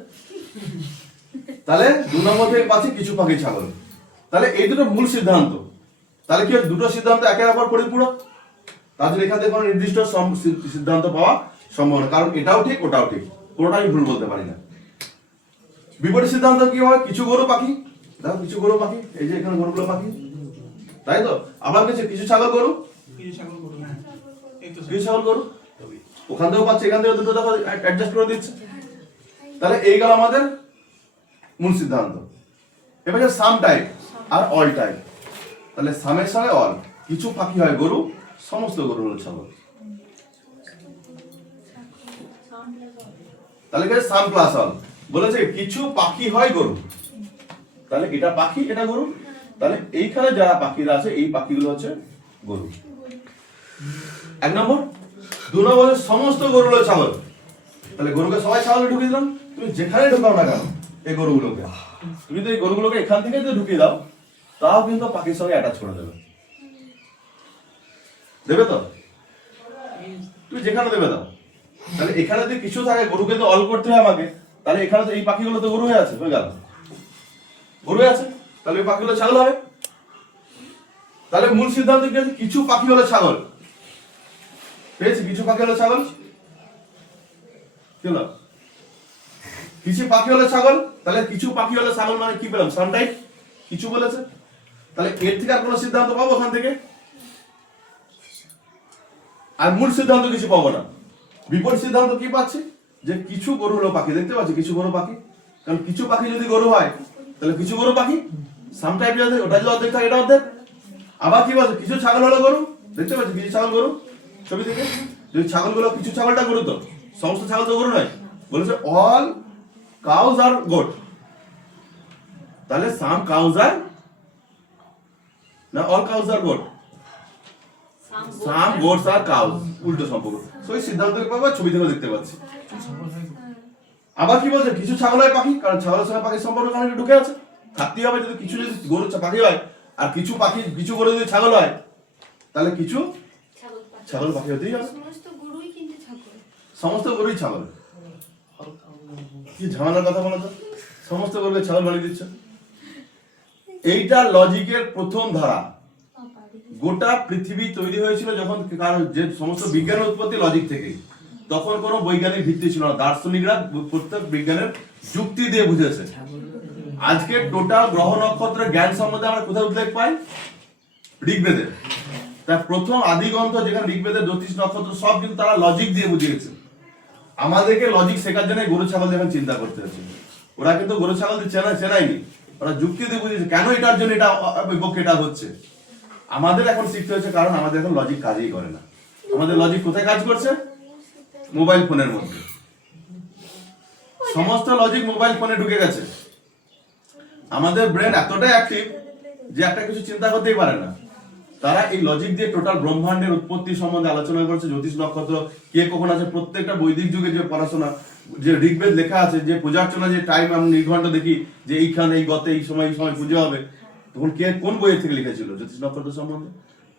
তাহলে 2 নম্বর থেকে পাচ্ছি কিছু পাখি ছাগল। তাহলে এই দুটো মূল সিদ্ধান্ত। তাহলে কি দুটো সিদ্ধান্ত একের অপর পরিপূরক, তার জন্য এখান থেকে কোনো নির্দিষ্ট সিদ্ধান্ত পাওয়া সম্ভব না, কারণ এটাও ঠিক ওটাও ঠিক, কোনোটাই আমি ভুল বলতে পারি না। বিপরীত সিদ্ধান্ত কি হয়? কিছু গরু পাখি, দেখো কিছু গরু পাখি, এই যে এখানে গরুগুলো পাখি, তাই তো? আবার কিছু ছাগল গরু, কিছু ছাগল গরু, ওখান থেকেও পাচ্ছে, এখান থেকে দুটো দেখো অ্যাডজাস্ট করে দিচ্ছে। তাহলে এই গেল আমাদের মূল সিদ্ধান্ত। এবারে সাম টাইপ আর অল টাইপ। তাহলে সামের সঙ্গে অল, কিছু পাখি হয় গরু, সমস্ত গরু হলো ছাগল। তাহলে কি সাম প্লাস অল বলেছে কিছু পাখি হয় গরু, তাহলে এটা পাখি এটা গরু, তাহলে এইখানে যারা পাখিরা আছে এই পাখিগুলো হচ্ছে গরু। 1 নম্বর। 2 নম্বর সমস্ত গরু হলো ছাগল, তাহলে গরুকে সবাই ছাগলে ঢুকিয়ে দিলাম। তুমি যেখানে ঢুকাও না কেন এই গরুগুলোকে, তুমি তো এই গরুগুলোকে এখান থেকে যদি ঢুকিয়ে দাও তাও কিন্তু পাখির সঙ্গে অ্যাটাচ করে দেবে, দেবে তো? তুমি যেখানে দেবে দাও। তাহলে এখানে যদি কিছু থাকে, গরুকে তো অল করতে হয় আমাকে, তাহলে এখানে তো এই পাখিগুলো তো গরু হয়ে আছে, হয়ে গেল গরু হয়ে আছে, তাহলে ওই পাখিগুলো ছাগল হবে। তাহলে মূল সিদ্ধান্ত কি আছে? কিছু পাখি হলো ছাগল, পেয়েছি, কিছু পাখি হলো ছাগল, কি হলো? কিছু পাখি হলো ছাগল, তাহলে কিছু পাখি হলো ছাগল মানে কি পেলাম? সামটাইপ কিছু বলেছে, তাহলে এর থেকে আর কোনো সিদ্ধান্ত পাবো ওখান থেকে? আর মূল সিদ্ধান্ত কিছু পাবো না। বিপরীত সিদ্ধান্ত কি পাচ্ছি? যে কিছু গরু হলো পাখি, দেখতে পাচ্ছি কিছু গরু পাখি, কারণ কিছু পাখি যদি গরু হয় তাহলে কিছু গরু পাখি, সাম টাইপ যদি ওটা যদি অর্ধেক থাকে এটা অর্ধেক। আবার কি বলছে? কিছু ছাগল হলো গরু, দেখতে পাচ্ছি কিছু ছাগল গরু ছবি থেকে, যদি ছাগলগুলো কিছু ছাগলটা গরু, তো সমস্ত ছাগল তো গরু নয়, বলেছে অল কাউজ আর গোট, তাহলে সাম কাউজ আর না অল কাউজ আর গোট, সাম গোটস আর কাউজ, উল্টো সম্পর্ক। তো এই সিদ্ধান্ত পাবো ছবি থেকে দেখতে পাচ্ছি। আবার কি বলছে? কিছু ছাগল হয় পাখি, কারণ ছাগলের সঙ্গে পাখির সম্পর্ক কারণে ঢুকে আছে, থাকতেই হবে। যদি কিছু যদি গরু পাখি হয় আর কিছু পাখি কিছু গরু যদি ছাগল হয় তাহলে কিছু ছাগল পাখি হতেই হবে। সমস্ত গরুই ছাগল, কি ঝামেলার কথা বলো তো? সমস্ত গরুকে ছাগল বানিয়ে দিচ্ছ। এইটা লজিকের প্রথম ধারা। গোটা পৃথিবী তৈরি হয়েছিল যখন, কারণ যে সমস্ত বিজ্ঞানের উৎপত্তি লজিক থেকেই, তখন কোনো বৈজ্ঞানিক ভিত্তি ছিল না, দার্শনিকরা প্রত্যেক বিজ্ঞানের যুক্তি দিয়ে বুঝেছে। আজকে টোটাল গ্রহ নক্ষত্রের জ্ঞান সম্বন্ধে আমরা কোথায় উল্লেখ পাই? ঋগ্বেদে। তার প্রথম আদি গ্রন্থ যেখানে ঋগ্বেদের জ্যোতিষ নক্ষত্র সব কিন্তু তারা লজিক দিয়ে বুঝিয়েছে। আমাদেরকে লজিক শেখার জন্য গরু ছাগল যখন চিন্তা করতে হচ্ছে, ওরা কিন্তু গরু ছাগল দিয়ে চেনায়নি, ওরা যুক্তি দিয়ে বুঝিয়েছে কেন এটার জন্য এটা বিপক্ষে এটা হচ্ছে। আমাদের এখন শিখতে হচ্ছে, কারণ আমাদের এখন লজিক কাজই করে না। আমাদের লজিক কোথায় কাজ করছে? মোবাইল ফোনের মধ্যে। সমস্ত লজিক মোবাইল ফোনে ঢুকে গেছে। আমাদের ব্রেন এতটাই অ্যাক্টিভ যে একটা কিছু চিন্তা করতেই পারে না। তারা এই লজিক দিয়ে টোটাল ব্রহ্মাণ্ডের উৎপত্তি সম্বন্ধে আলোচনা করেছে, জ্যোতিষ নক্ষত্র কে কখন আছে, প্রত্যেকটা বৈদিক যুগে যে পড়াশোনা, যে ঋগ্বেদ লেখা আছে, যে পূজার্চনা যে টাইম আমরা নির্ঘণ্ট দেখি, যে এইখানে এই গতে এই সময় পুজো হবে, তখন কে কোন বইয়ের থেকে লিখেছিল জ্যোতিষ নক্ষত্র সম্বন্ধে?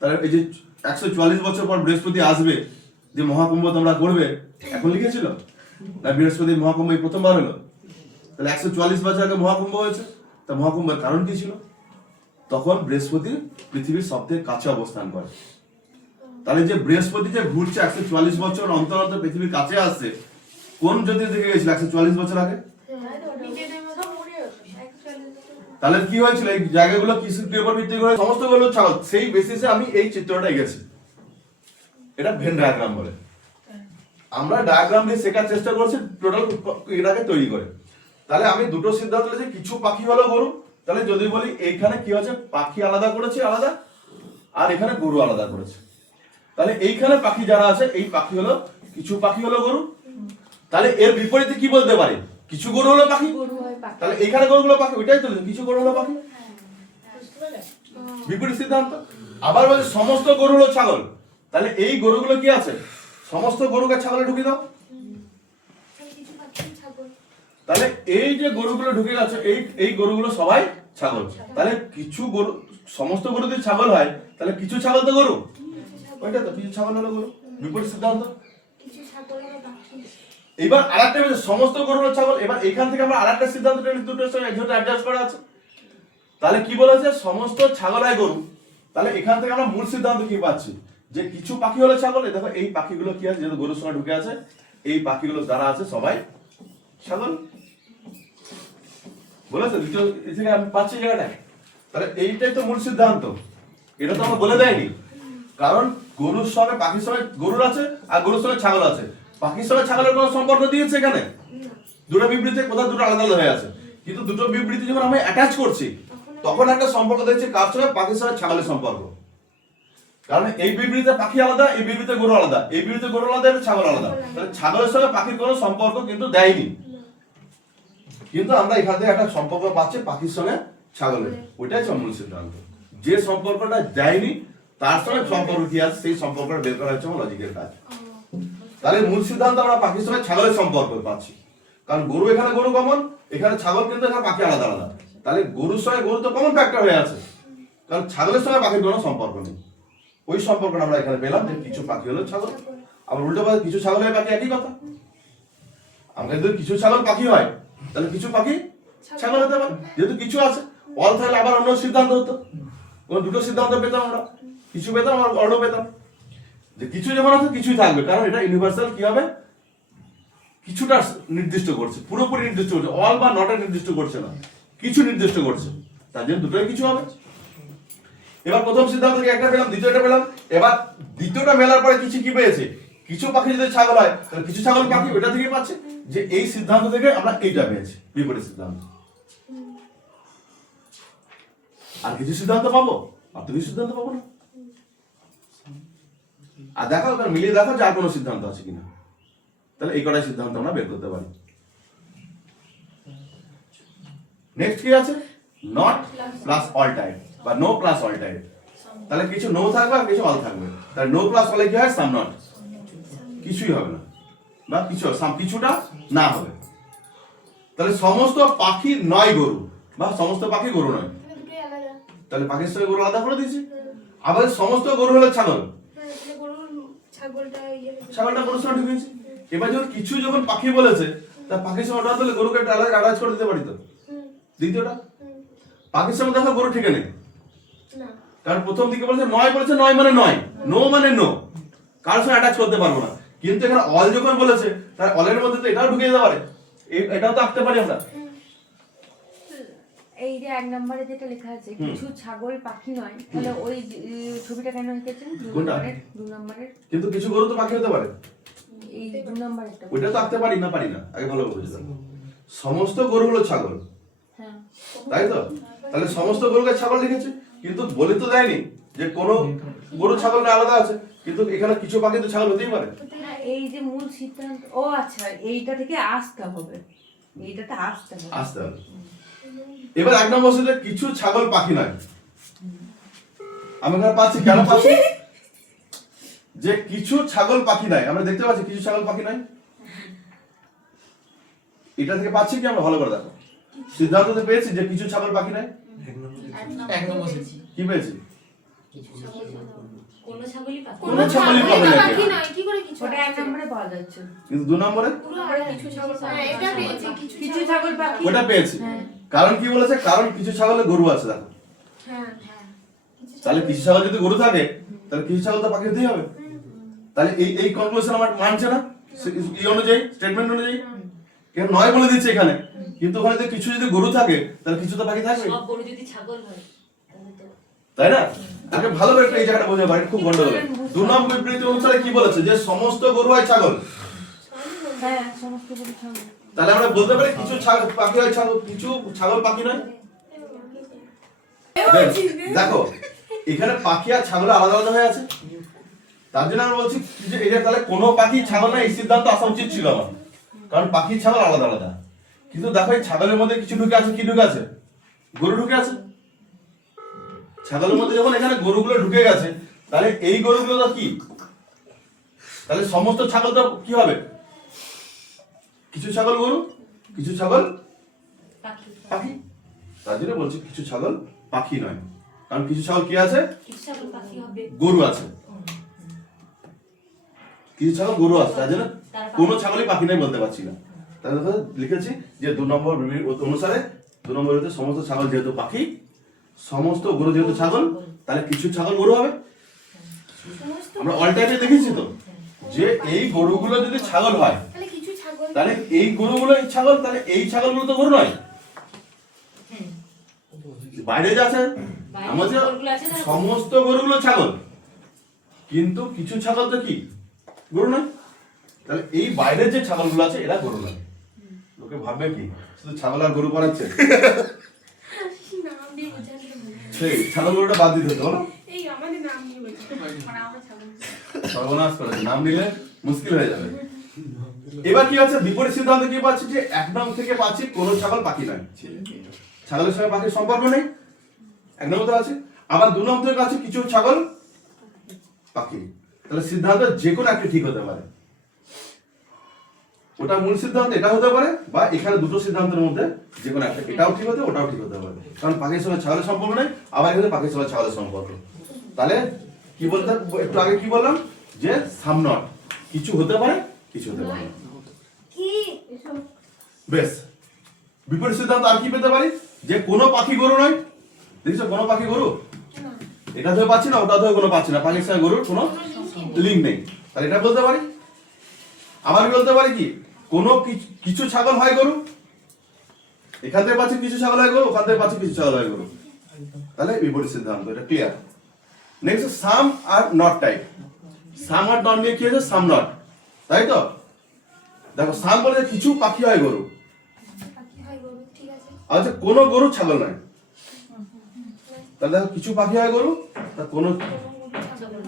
তারা এই যে 144 বছর পর বৃহস্পতি আসবে, যে মহাকুম্ভ তোমরা করবে, এখন লিখেছিল না? বৃহস্পতি মহাকুম্ভ এই প্রথমবার হলো, তাহলে 144 বছর আগে মহাকুম্ভ হয়েছে। তা মহাকুম্ভের কারণ কি ছিল? তখন বৃহস্পতি পৃথিবীর সবথেকে কাছে অবস্থান করে। তাহলে যে বৃহস্পতি যে ঘুরছে 144 বছর অন্তর অন্তর পৃথিবীর কাছে আসছে, কোন জ্যোতিষ দেখে গেছিল 144 বছর আগে? তাহলে কি হয়েছিল? এই জায়গাগুলো কিসের উপর ভিত্তি করে? সমস্ত গুলো ছাগল। সেই বেসিসে আমি এই চিত্রটা এঁকেছি। এটা ভেন ডায়াগ্রাম বলে। আমরা ডায়াগ্রাম দিয়ে শেখার চেষ্টা করছি টোটাল এটাকে তৈরি করে। তাহলে আমি দুটো সিদ্ধান্ত নিয়েছি, কিছু পাখি হলো গরু, তাহলে যদি বলি এইখানে কি হচ্ছে, পাখি আলাদা করেছে আলাদা, আর এখানে গরু আলাদা করেছে। তাহলে এইখানে পাখি যারা আছে, এই পাখি হলো কিছু পাখি হলো গরু। তাহলে এর বিপরীতে কি বলতে পারি? কিছু গরু হলো পাখি, তাহলে এইখানে গরুগুলো পাখি, ওইটাই তো কিছু গরু হলো পাখি, বিপরীত সিদ্ধান্ত। আবার বলছে সমস্ত গরু হলো ছাগল, তাহলে এই গরুগুলো কি আছে? সমস্ত গরুকে ছাগলে ঢুকিয়ে দাও। তাহলে এই যে গরুগুলো ঢুকে গেছে, এই গরুগুলো সবাই ছাগল। তাহলে কিছু গরু, সমস্ত গরু যদি ছাগল হয় তাহলে কিছু ছাগল তো গরু, ওইটা তো কিছু ছাগল হলো গরু, বিপরীত সিদ্ধান্ত। এবার আরেকটা বিষয়, সমস্ত গরু হলো ছাগল। এবার এখান থেকে আমরা আরেকটা সিদ্ধান্ত দুটোর সঙ্গে একসাথে অ্যাডজাস্ট করা আছে। তাহলে কি বলেছে? সমস্ত ছাগল হয় গরু। তাহলে এখান থেকে আমরা মূল সিদ্ধান্ত কি পাচ্ছি? যে কিছু পাখি হলো ছাগল। দেখো এই পাখিগুলো কি আছে, যেহেতু গরুর সঙ্গে ঢুকে আছে, এই পাখিগুলো যারা আছে সবাই ছাগল বলেছে। দ্বিতীয় থেকে আমি পাচ্ছি জায়গাটা। তাহলে এইটাই তো মূল সিদ্ধান্ত। এটা তো আমরা বলে দেয়নি, কারণ গরুর সঙ্গে পাখির সঙ্গে গরুর আছে আর গরুর সঙ্গে ছাগল আছে। পাখির সঙ্গে ছাগলের কোনো সম্পর্ক দিয়েছে এখানে? দুটো বিবৃতি কোথাও দুটো আলাদা আলাদা হয়ে আছে, কিন্তু দুটো বিবৃতি যখন আমি অ্যাটাচ করছি তখন একটা সম্পর্ক দেখছি কার সঙ্গে? পাখির সঙ্গে ছাগলের সম্পর্ক। কারণ এই বিবৃতিতে পাখি আলাদা, এই বিবৃতিতে গরু আলাদা, এই বিবৃতিতে গরু আলাদা, ছাগল আলাদা। তাহলে ছাগলের সঙ্গে পাখির কোনো সম্পর্ক কিন্তু দেয়নি, কিন্তু আমরা এখান থেকে একটা সম্পর্ক পাচ্ছি পাখির সঙ্গে ছাগলের। ওইটাই মূল সিদ্ধান্ত। যে সম্পর্কটা দেয়নি তার সঙ্গে সম্পর্ক কি আছে, সেই সম্পর্কটা বের করা হচ্ছে আমার লজিকের কাজ। তাহলে মূল সিদ্ধান্ত আমরা পাখির সঙ্গে ছাগলের সম্পর্ক পাচ্ছি, কারণ গরু এখানে গরু কমন, এখানে ছাগল, কিন্তু এখানে পাখি আলাদা আলাদা। তাহলে গরুর সঙ্গে গরু তো কমন ফ্যাক্টর হয়ে আছে, কারণ ছাগলের সঙ্গে পাখির কোনো সম্পর্ক নেই। ওই সম্পর্কটা আমরা এখানে পেলাম যে কিছু পাখি হলো ছাগল। আবার উল্টো পাখি কিছু ছাগল হয় পাখি, একই কথা। আমরা যদি কিছু ছাগল পাখি হয় তাহলে কিছু পাখি ছাগল হতে পারে, যেহেতু কিছু আছে। অল থাকলে আবার অন্য সিদ্ধান্ত হতো, দুটো সিদ্ধান্ত পেতাম আমরা, কিছু পেতাম আর অন্য পেতাম। যে কিছু যেমন আছে কিছুই থাকবে, কারণ এটা ইউনিভার্সাল কি হবে, কিছুটা নির্দিষ্ট করছে, পুরোপুরি নির্দিষ্ট করছে, অল বা নট নির্দিষ্ট করছে না, কিছু নির্দিষ্ট করছে, তার জন্য দুটোই কিছু হবে। এবার প্রথম সিদ্ধান্ত থেকে একটা পেলাম, দ্বিতীয়টা পেলাম। এবার দ্বিতীয়টা মেলার পরে কিছু কি পেয়েছে, কিছু পাখি যদি ছাগল হয় তাহলে কিছু ছাগল পাখি ওটা থেকে পাচ্ছে, যে এই সিদ্ধান্ত থেকে আমরা এইটা পেয়েছি বিপরীত সিদ্ধান্ত। আর কিছু সিদ্ধান্ত পাবো, আর তো কিছু সিদ্ধান্ত পাবো না। আর দেখো এবার মিলিয়ে দেখো যে আর কোনো সিদ্ধান্ত আছে কিনা, তাহলে এই কটাই সিদ্ধান্ত আমরা বের করতে পারি। নেক্সট কি আছে, নট প্লাস অল টাইপ বা নো প্লাস অল টাইপ। তাহলে কিছু নো থাকবে আর কিছু অল থাকবে, তাহলে নো প্লাস অলে কি হয়, সাম নট, কিছুই হবে না, বা কিছু সাম কিছুটা না হবে। তাহলে সমস্ত পাখি নয় গরু, বা সমস্ত পাখি গরু নয়, তাহলে পাখির সঙ্গে গরু আলাদা করে দিয়েছি। আবার সমস্ত গরু হলো ছাগল, ছাগলটা গরুর সঙ্গে ঢুকেছি। এবার যখন কিছু যখন পাখি বলেছে, তা পাখির সঙ্গে ওটা তাহলে গরুকে একটা আলাদা আলাদা করে দিতে পারি তো। দ্বিতীয়টা পাখির সঙ্গে দেখো গরু ঠিক নেই, কারণ প্রথম দিকে বলেছে নয় মানে নয়, নো মানে নো, কারোর সঙ্গে অ্যাটাচ করতে পারবো না। কিন্তু এখানে অল যখন বলেছে, তার অলের মধ্যে তো এটাও ঢুকে যেতে পারে, এটাও তো আঁকতে পারি আমরা। এই যে 1 নম্বরে যেটা লেখা আছে কিছু ছাগল পাখি নয়, তাহলে ওই ছবিটা কেন এঁকেছেন 2 নম্বরের? কিন্তু কিছু গরু তো পাখি হতে পারে, এই 2 নম্বরেরটা ওইটা তো আঁকতে পারি না, আগে ভালো বুঝে যাবো। সমস্ত গরু হলো ছাগল, হ্যাঁ তাই তো, তাহলে সমস্ত গরুকে ছাগল লিখেছে, কিন্তু বলে তো দেয়নি যে কোন গরু ছাগল আলাদা আছে, কিন্তু এখানে কিছু পাখি তো ছাগল হতেই পারে। এই যে মূল সিদ্ধান্ত, ও আচ্ছা এইটা থেকে আসতে হবে, এইটাতে আসতে হবে। এবার 1 নম্বর বলছে কিছু ছাগল পাখি নয়, আমি এখানে পাচ্ছি, কেন পাচ্ছি, যে কিছু ছাগল পাখি নাই, আমরা দেখতে পাচ্ছি কিছু ছাগল পাখি নাই, এটা থেকে পাচ্ছি কি আমরা, ভালো করে দেখো, সিদ্ধান্ততে পেয়েছি যে কিছু ছাগল পাখি নাই, কি পেয়েছি, কোনো ছাগলই পাখি নয়, কি করে কিছু, ওটা 1 নম্বরে পাওয়া যাচ্ছে, কিন্তু 2 নম্বরে কিছু ছাগল পাখি, এটা পেয়েছি কিছু ছাগল পাখি, ওটা পেয়েছি। কারণ কি বলেছে, কারণ কিছু ছাগলে গরু আছে, দেখো, হ্যাঁ তাহলে কিছু ছাগল যদি গরু থাকে, তাহলে কিছু ছাগল তো পাখি হতেই হবে। তাহলে এই কনক্লুশন আমার মানছে না, এই অনুযায়ী, স্টেটমেন্ট অনুযায়ী, কেন নয় বলে দিচ্ছে এখানে, কিন্তু ওখানে যদি কিছু যদি গরু থাকে, তাহলে কিছু তো পাখি থাকবে, সব গরু যদি ছাগল হয় তাহলে তো, তাই না? আগে ভালো করে এই জায়গাটা বোঝা পারেন, খুব গন্ডগোল। 2 নম্বর বিবৃতি অনুসারে কি বলেছে, যে সমস্ত গরু হয় ছাগল, হ্যাঁ সমস্ত গরু ছাগল, তাহলে আমরা বলতে পারি কিছু পাখি হয় ছাগল, কিছু ছাগল পাখি নয়। দেখো এখানে পাখি আর ছাগল আলাদা আলাদা হয়ে আছে, তার জন্য আমরা বলছি যে এটা তাহলে কোনো পাখি ছাগল না, এই সিদ্ধান্ত আসা উচিত ছিল আমার, কারণ পাখি ছাগল আলাদা আলাদা। কিন্তু দেখো এই ছাগলের মধ্যে কিছু ঢুকে আছে, কি ঢুকে আছে, গরু ঢুকে আছে। ছাগলের মধ্যে যখন এখানে গরুগুলো ঢুকে গেছে, তাহলে এই গরুগুলো তো কি, তাহলে সমস্ত ছাগল তো কি হবে, কিছু ছাগল গরু, কিছু ছাগল পাখি। তার জন্য বলছি কিছু ছাগল পাখি নয়, কারণ কিছু ছাগল কি আছে, কিছু ছাগল পাখি হবে, গরু আছে, কিছু ছাগল গরু আছে, তার জন্য কোনো ছাগলই পাখি নাই বলতে পারছি না। তাহলে লিখেছি যে 2 নম্বর অনুসারে 2 নম্বরে সমস্ত ছাগল যেহেতু পাখি, সমস্ত গরু যেহেতু ছাগল, তাহলে কিছু ছাগল গরু হবে। আমরা অল টাইপে দেখেছি তো, যে এই গরুগুলো যদি ছাগল হয়, তাহলে কিছু ছাগল, তাহলে এই গরুগুলো ছাগল, তাহলে এই ছাগলগুলো তো গরু নয়, বাইরে যে আছে আমাদের সমস্ত গরুগুলো ছাগল, কিন্তু কিছু ছাগল তো কি গরু নয়, তাহলে এই বাইরের যে ছাগলগুলো আছে এরা গরু নয়। লোকে ভাববে কি শুধু ছাগল আর গরু বানাচ্ছে, নাম দিয়ে বোঝাতে হবে, সেই ছাগল গরুটা বাদ দিতে হতো না, এই আমাদের নাম দিয়ে বোঝাতে হবে, মানে আমরা ছাগল, সর্বনাশ করেছে, নাম নিলে মুশকিল হয়ে যাবে। এবার কি আছে, বিপরীত সিদ্ধান্ত কি পাচ্ছি, যে 1 নং থেকে পাচ্ছি কোনো ছাগল পাখি নয়, ছাগলের সঙ্গে পাখির সম্পর্ক নেই, 1 নম্বর আছে। আবার 2 নম্বর থেকে আছে কিছু ছাগল পাখি, তাহলে সিদ্ধান্ত যে কোনো একটা ঠিক হতে পারে, ওটা মূল সিদ্ধান্ত এটা হতে পারে, বা এখানে দুটো সিদ্ধান্তের মধ্যে যে কোনো একটা, এটাও ঠিক হতে ওটাও ঠিক হতে পারে, কারণ পাখির সঙ্গে ছাগলের সম্পর্ক নেই, আবার এখানে পাখির সঙ্গে ছাগলের সম্পর্ক। তাহলে কি বলতে, একটু আগে কি বললাম, যে সাম নট, কিছু হতে পারে কিছু হতে পারে কি বেশ। বিপরীত সিদ্ধান্ত আর কি পেতে পারি, যে কোনো পাখি গরু নয়, দেখছো কোনো পাখি গরু, এটা ধরে পাচ্ছি না, ওটা ধরে কোনো পাচ্ছি না, পাখির সঙ্গে গরুর কোনো লিঙ্ক নেই, তাহলে এটা বলতে পারি। আবার বলতে পারি কি কোনো কিছু ছাগল হয় গরু, এখান থেকে পাচ্ছি কিছু ছাগল হয় গরু, ওখান থেকে পাচ্ছি কিছু ছাগল হয় গরু, তাহলে বিপরীত সিদ্ধান্ত, এটা clear. Next some are not type. Some are not নিয়ে কি আছে, সাম নট, তাই তো। দেখো সাম বলে কিছু পাখি হয় গরু, পাখি হয় গরু, ঠিক আছে। আচ্ছা কোনো গরু ছাগল নয়, তাহলে দেখো কিছু পাখি হয় গরু, তা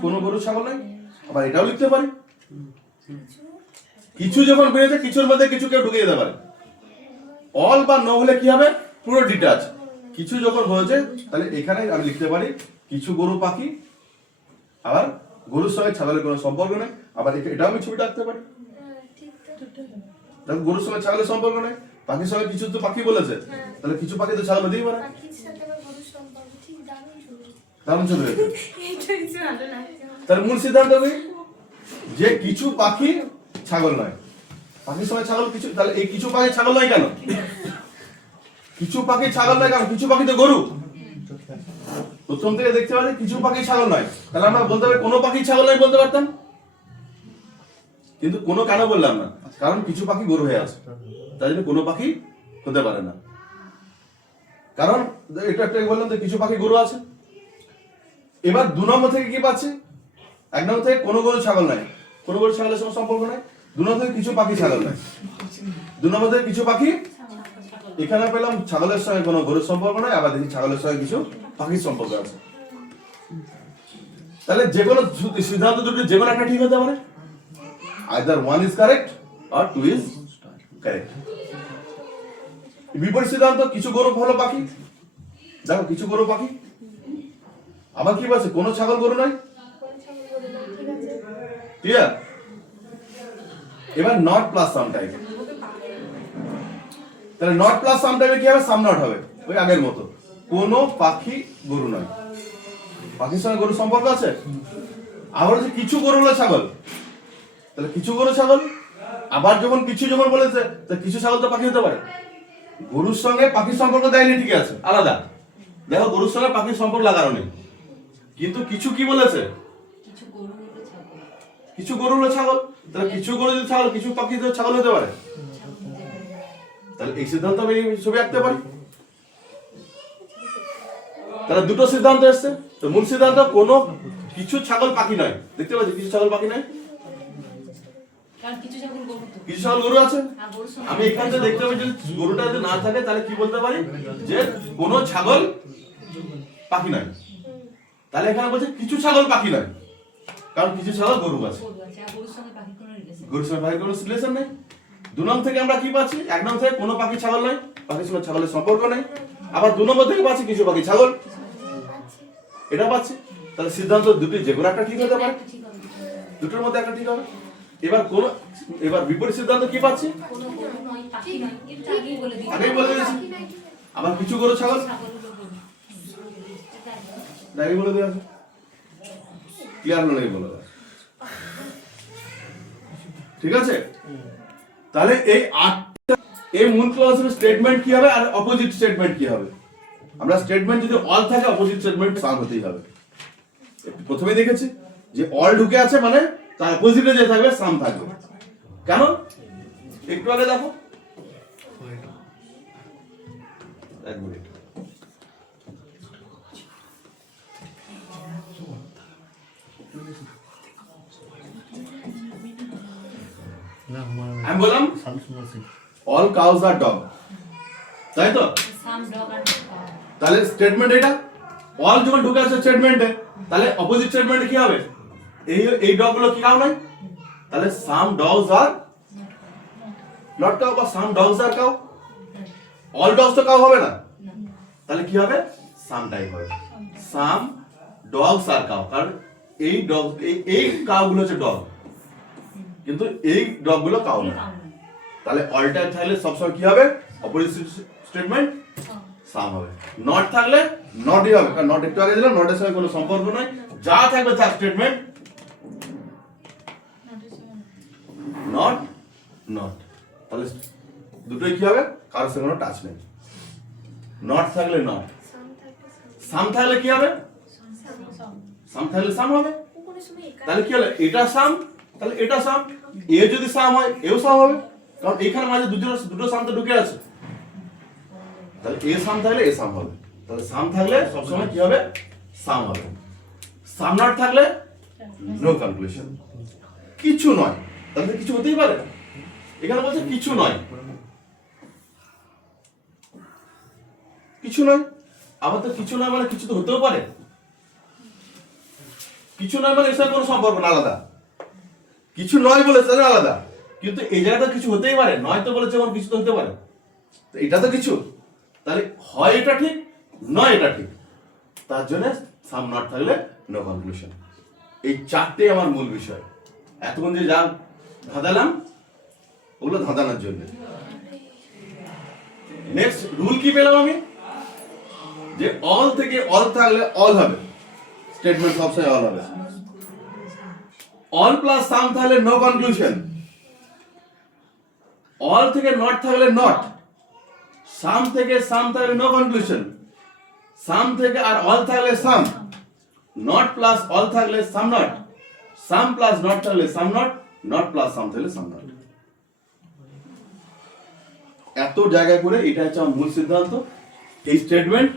কোনো গরু ছাগল নয়। আবার এটাও লিখতে পারি কিছু যখন বেরিয়েছে কিছুর মধ্যে কিছু কেউ ঢুকে যেতে পারে। অল বা নো হলে কি হবে, পুরো ডিটাচ। কিছু যখন হয়েছে তাহলে এখানে আমি লিখতে পারি কিছু গরু পাখি, আবার গরুর সঙ্গে ছাগলের কোনো সম্পর্ক নেই। আবার এটাও আমি ছবিটা আঁকতে পারি, ঠিক তো। দেখো গরুর সঙ্গে ছাগলের সম্পর্ক নেই, পাখির সঙ্গে কিছু তো পাখি বলেছে, তাহলে কিছু পাখি তো ছাগল হতেই পারে। পাখির সাথে আবার গরুর সম্পর্ক, ঠিক, দারুণ ছবি। দারুণ ছবি হয়েছে। এইটা কিছু ভালো লাগছে আমার। তার মূল সিদ্ধান্ত কি, যে কিছু পাখি ছাগল নয়, পাখির সঙ্গে ছাগল কিছু, তাহলে এই কিছু পাখি ছাগল নয় কেন, কিছু পাখি ছাগল নয় কেন, কিছু পাখি তো গরু। প্রথম থেকে দেখতে পাচ্ছি কিছু পাখি ছাগল নয়, তাহলে আমরা বলতে পারি কোনো পাখি ছাগল নয় বলতে পারতাম, কিন্তু কোনো কেন বললাম না, কারণ কিছু পাখি গরু হয়ে আছে, তাই জন্য কোনো পাখি হতে পারে না। কারণ এটা একটা বললাম যে কিছু পাখি গরু আছে। এবার 2 নম্বর থেকে কি পাচ্ছি, 1 নম্বর থেকে কোনো গরু ছাগল নাই, কোনো গরু ছাগলের সঙ্গে সম্পর্ক নাই। 2 নম্বর থেকে কিছু পাখি ছাগল নাই, 2 নম্বর থেকে কিছু পাখি, এখানে পেলাম ছাগলের সঙ্গে কোনো গরুর সম্পর্ক নাই, আবার দেখি ছাগলের সঙ্গে কিছু পাখির সম্পর্ক আছে। তাহলে যে কোনো সিদ্ধান্ত দুটো যে কোনো একটা ঠিক হতে পারে, either 1 is correct or 2 is correct. বিপরীত সিদ্ধান্ত কিছু গরু ভালো পাখি, দেখো কিছু গরু পাখি, আবার কি বলছে কোনো ছাগল গরু নয়, কোনো ছাগল গরু নয়, ঠিক আছে। ক্লিয়ার। এবার নট প্লাস সাম টাইপ, তাহলে নট প্লাস সাম টাইপে কি হবে, সাম নট হবে, ওই আগের মতো। কোনো পাখি গরু নয়, পাখির সঙ্গে গরু সম্পর্ক আছে। আবার হচ্ছে কিছু গরু হলো ছাগল, তাহলে কিছু গরু ছাগল। আবার যখন কিছু যখন বলেছে কিছু ছাগল তো পাখি হতে পারে, গরুর সঙ্গে পাখির সম্পর্ক দেয়নি, ঠিক আছে আলাদা। দেখো গরুর সঙ্গে পাখির সম্পর্ক লাগানো নেই, কিন্তু কিছু কি বলেছে, কিছু গরু হলো ছাগল, তাহলে কিছু গরু যদি ছাগল, কিছু পাখি তো ছাগল হতে পারে, তাহলে এই সিদ্ধান্ত আমি ছবি আঁকতে পারি। তাহলে দুটো সিদ্ধান্ত এসছে, তো মূল সিদ্ধান্ত কোনো কিছু ছাগল পাখি নয়, দেখতে পাচ্ছি কিছু ছাগল পাখি নয়, কিছু ছাগল গরু আছে। আমি এখান থেকে দেখতে পাচ্ছি যদি গরুটা যদি না থাকে তাহলে কি বলতে পারি, যে কোনো ছাগল পাখি নয়। তাহলে এখানে বলছে কিছু ছাগল পাখি নয়, কারণ কিছু ছাগল গরু আছে, গরুর সঙ্গে পাখির কোনো রিলেশন নেই। 2 নম্বর থেকে আমরা কি পাচ্ছি, 1 নম্বর থেকে কোনো পাখি ছাগল নয়, পাখির সঙ্গে ছাগলের সম্পর্ক নেই। আবার 2 নম্বর থেকে পাচ্ছি কিছু পাখি ছাগল, এটা পাচ্ছি। তাহলে সিদ্ধান্ত দুটি যে কোনো একটা ঠিক হতে পারে, দুটোর মধ্যে একটা ঠিক হবে। এবার বিপরীত সিদ্ধান্ত কি পাচ্ছি, আগেই বলে দিয়েছি। আবার কিছু গরু ছাগল, আগেই বলে দেওয়া আছে, ক্লিয়ার হলো নাকি বলে দেওয়া, ঠিক আছে। তাহলে এই 8টা, এই মূল ক্লজের স্টেটমেন্ট কি হবে আর অপোজিট স্টেটমেন্ট কি হবে। আমরা স্টেটমেন্ট যদি অল থাকে অপোজিট স্টেটমেন্ট সাম হতেই হবে। প্রথমে দেখেছি যে অল ঢুকে আছে মানে তার অপোজিটে যে থাকবে সাম থাকবে, কেন একটু আগে দেখো, এক মিনিট, আমি বললাম অল কাউজ আর ডগ, তাই তো। তাহলে স্টেটমেন্ট এটা অল যখন ঢুকে আছে স্টেটমেন্টে, তাহলে অপোজিট স্টেটমেন্টে কি হবে, এই ডগ গুলো কি কাউ নাই, তাহলে সাম ডগস আর নট কাউ বা সাম dogs are cow, all dogs তো কাউ হবে না, তাহলে কি হবে সাম টাইপ হবে, সাম ডগস আর কাউ। কারণ এই ডগ এই কাউ গুলো হচ্ছে ডগ, কিন্তু এই ডগ গুলো কাউ না, তাহলে অল টাইপ থাকলে সবসময় কি হবে, অপোজিট স্টেটমেন্ট সাম হবে। নট থাকলে নটই হবে, কারণ নট একটু আগে দিলাম, নটের সঙ্গে কোনো সম্পর্ক নাই, যা থাকবে তার স্টেটমেন্ট নট নট, তাহলে দুটোই কি হবে, কারোর সঙ্গে কোনো টাচ নেই। নট থাকলে নট, সাম থাকলে কি হবে, সাম থাকলে সাম হবে, কোনো সময় একা তাহলে কি হলো, এটা সাম, তাহলে এটা সাম, এ যদি সাম হয় এও সাম হবে, কারণ এখানে মাঝে দুটো সাম তো ঢুকে আছে, তাহলে এ সাম থাকলে এ সাম হবে, তাহলে সাম থাকলে সবসময় কি হবে, সাম হবে, সাম নট থাকলে নো কনক্লুশন, কিছু নয়, তাহলে কিছু হতেই পারে, এখানে বলছে কিছু নয়, কিছু নয়, আবার তো কিছু নয় মানে কিছু তো হতেও পারে, কিছু নয় মানে এর সাথে কোনো সম্পর্ক না, আলাদা, কিছু নয় বলেছে আলাদা, কিন্তু এই জায়গাটা কিছু হতেই পারে, নয় তো বলেছে এবং কিছু তো হতে পারে, তো এটা তো কিছু, তাহলে হয় এটা ঠিক নয় এটা ঠিক, তার জন্য সাম নট থাকলে নো কনক্লুশন। এই চারটে আমার মূল বিষয়, এতক্ষণ যে যা ধাঁধালাম ওগুলো ধাঁধানোর জন্য। নেক্সট রুল কি পেলাম আমি, যে অল থেকে অল থাকলে অল হবে, স্টেটমেন্ট সবসময় অল হবে, অল প্লাস সাম থাকলে নো কনক্লুশন, অল থেকে নট থাকলে নট, সাম থেকে সাম থাকলে নো কনক্লুশন, সাম থেকে আর অল থাকলে সাম, নট প্লাস অল থাকলে সাম নট, সাম প্লাস নট থাকলে সাম নট, নট প্লাস সাম থাকলে সাম নট। এত জায়গায় করে এটা হচ্ছে আমার মূল সিদ্ধান্ত, এই স্টেটমেন্ট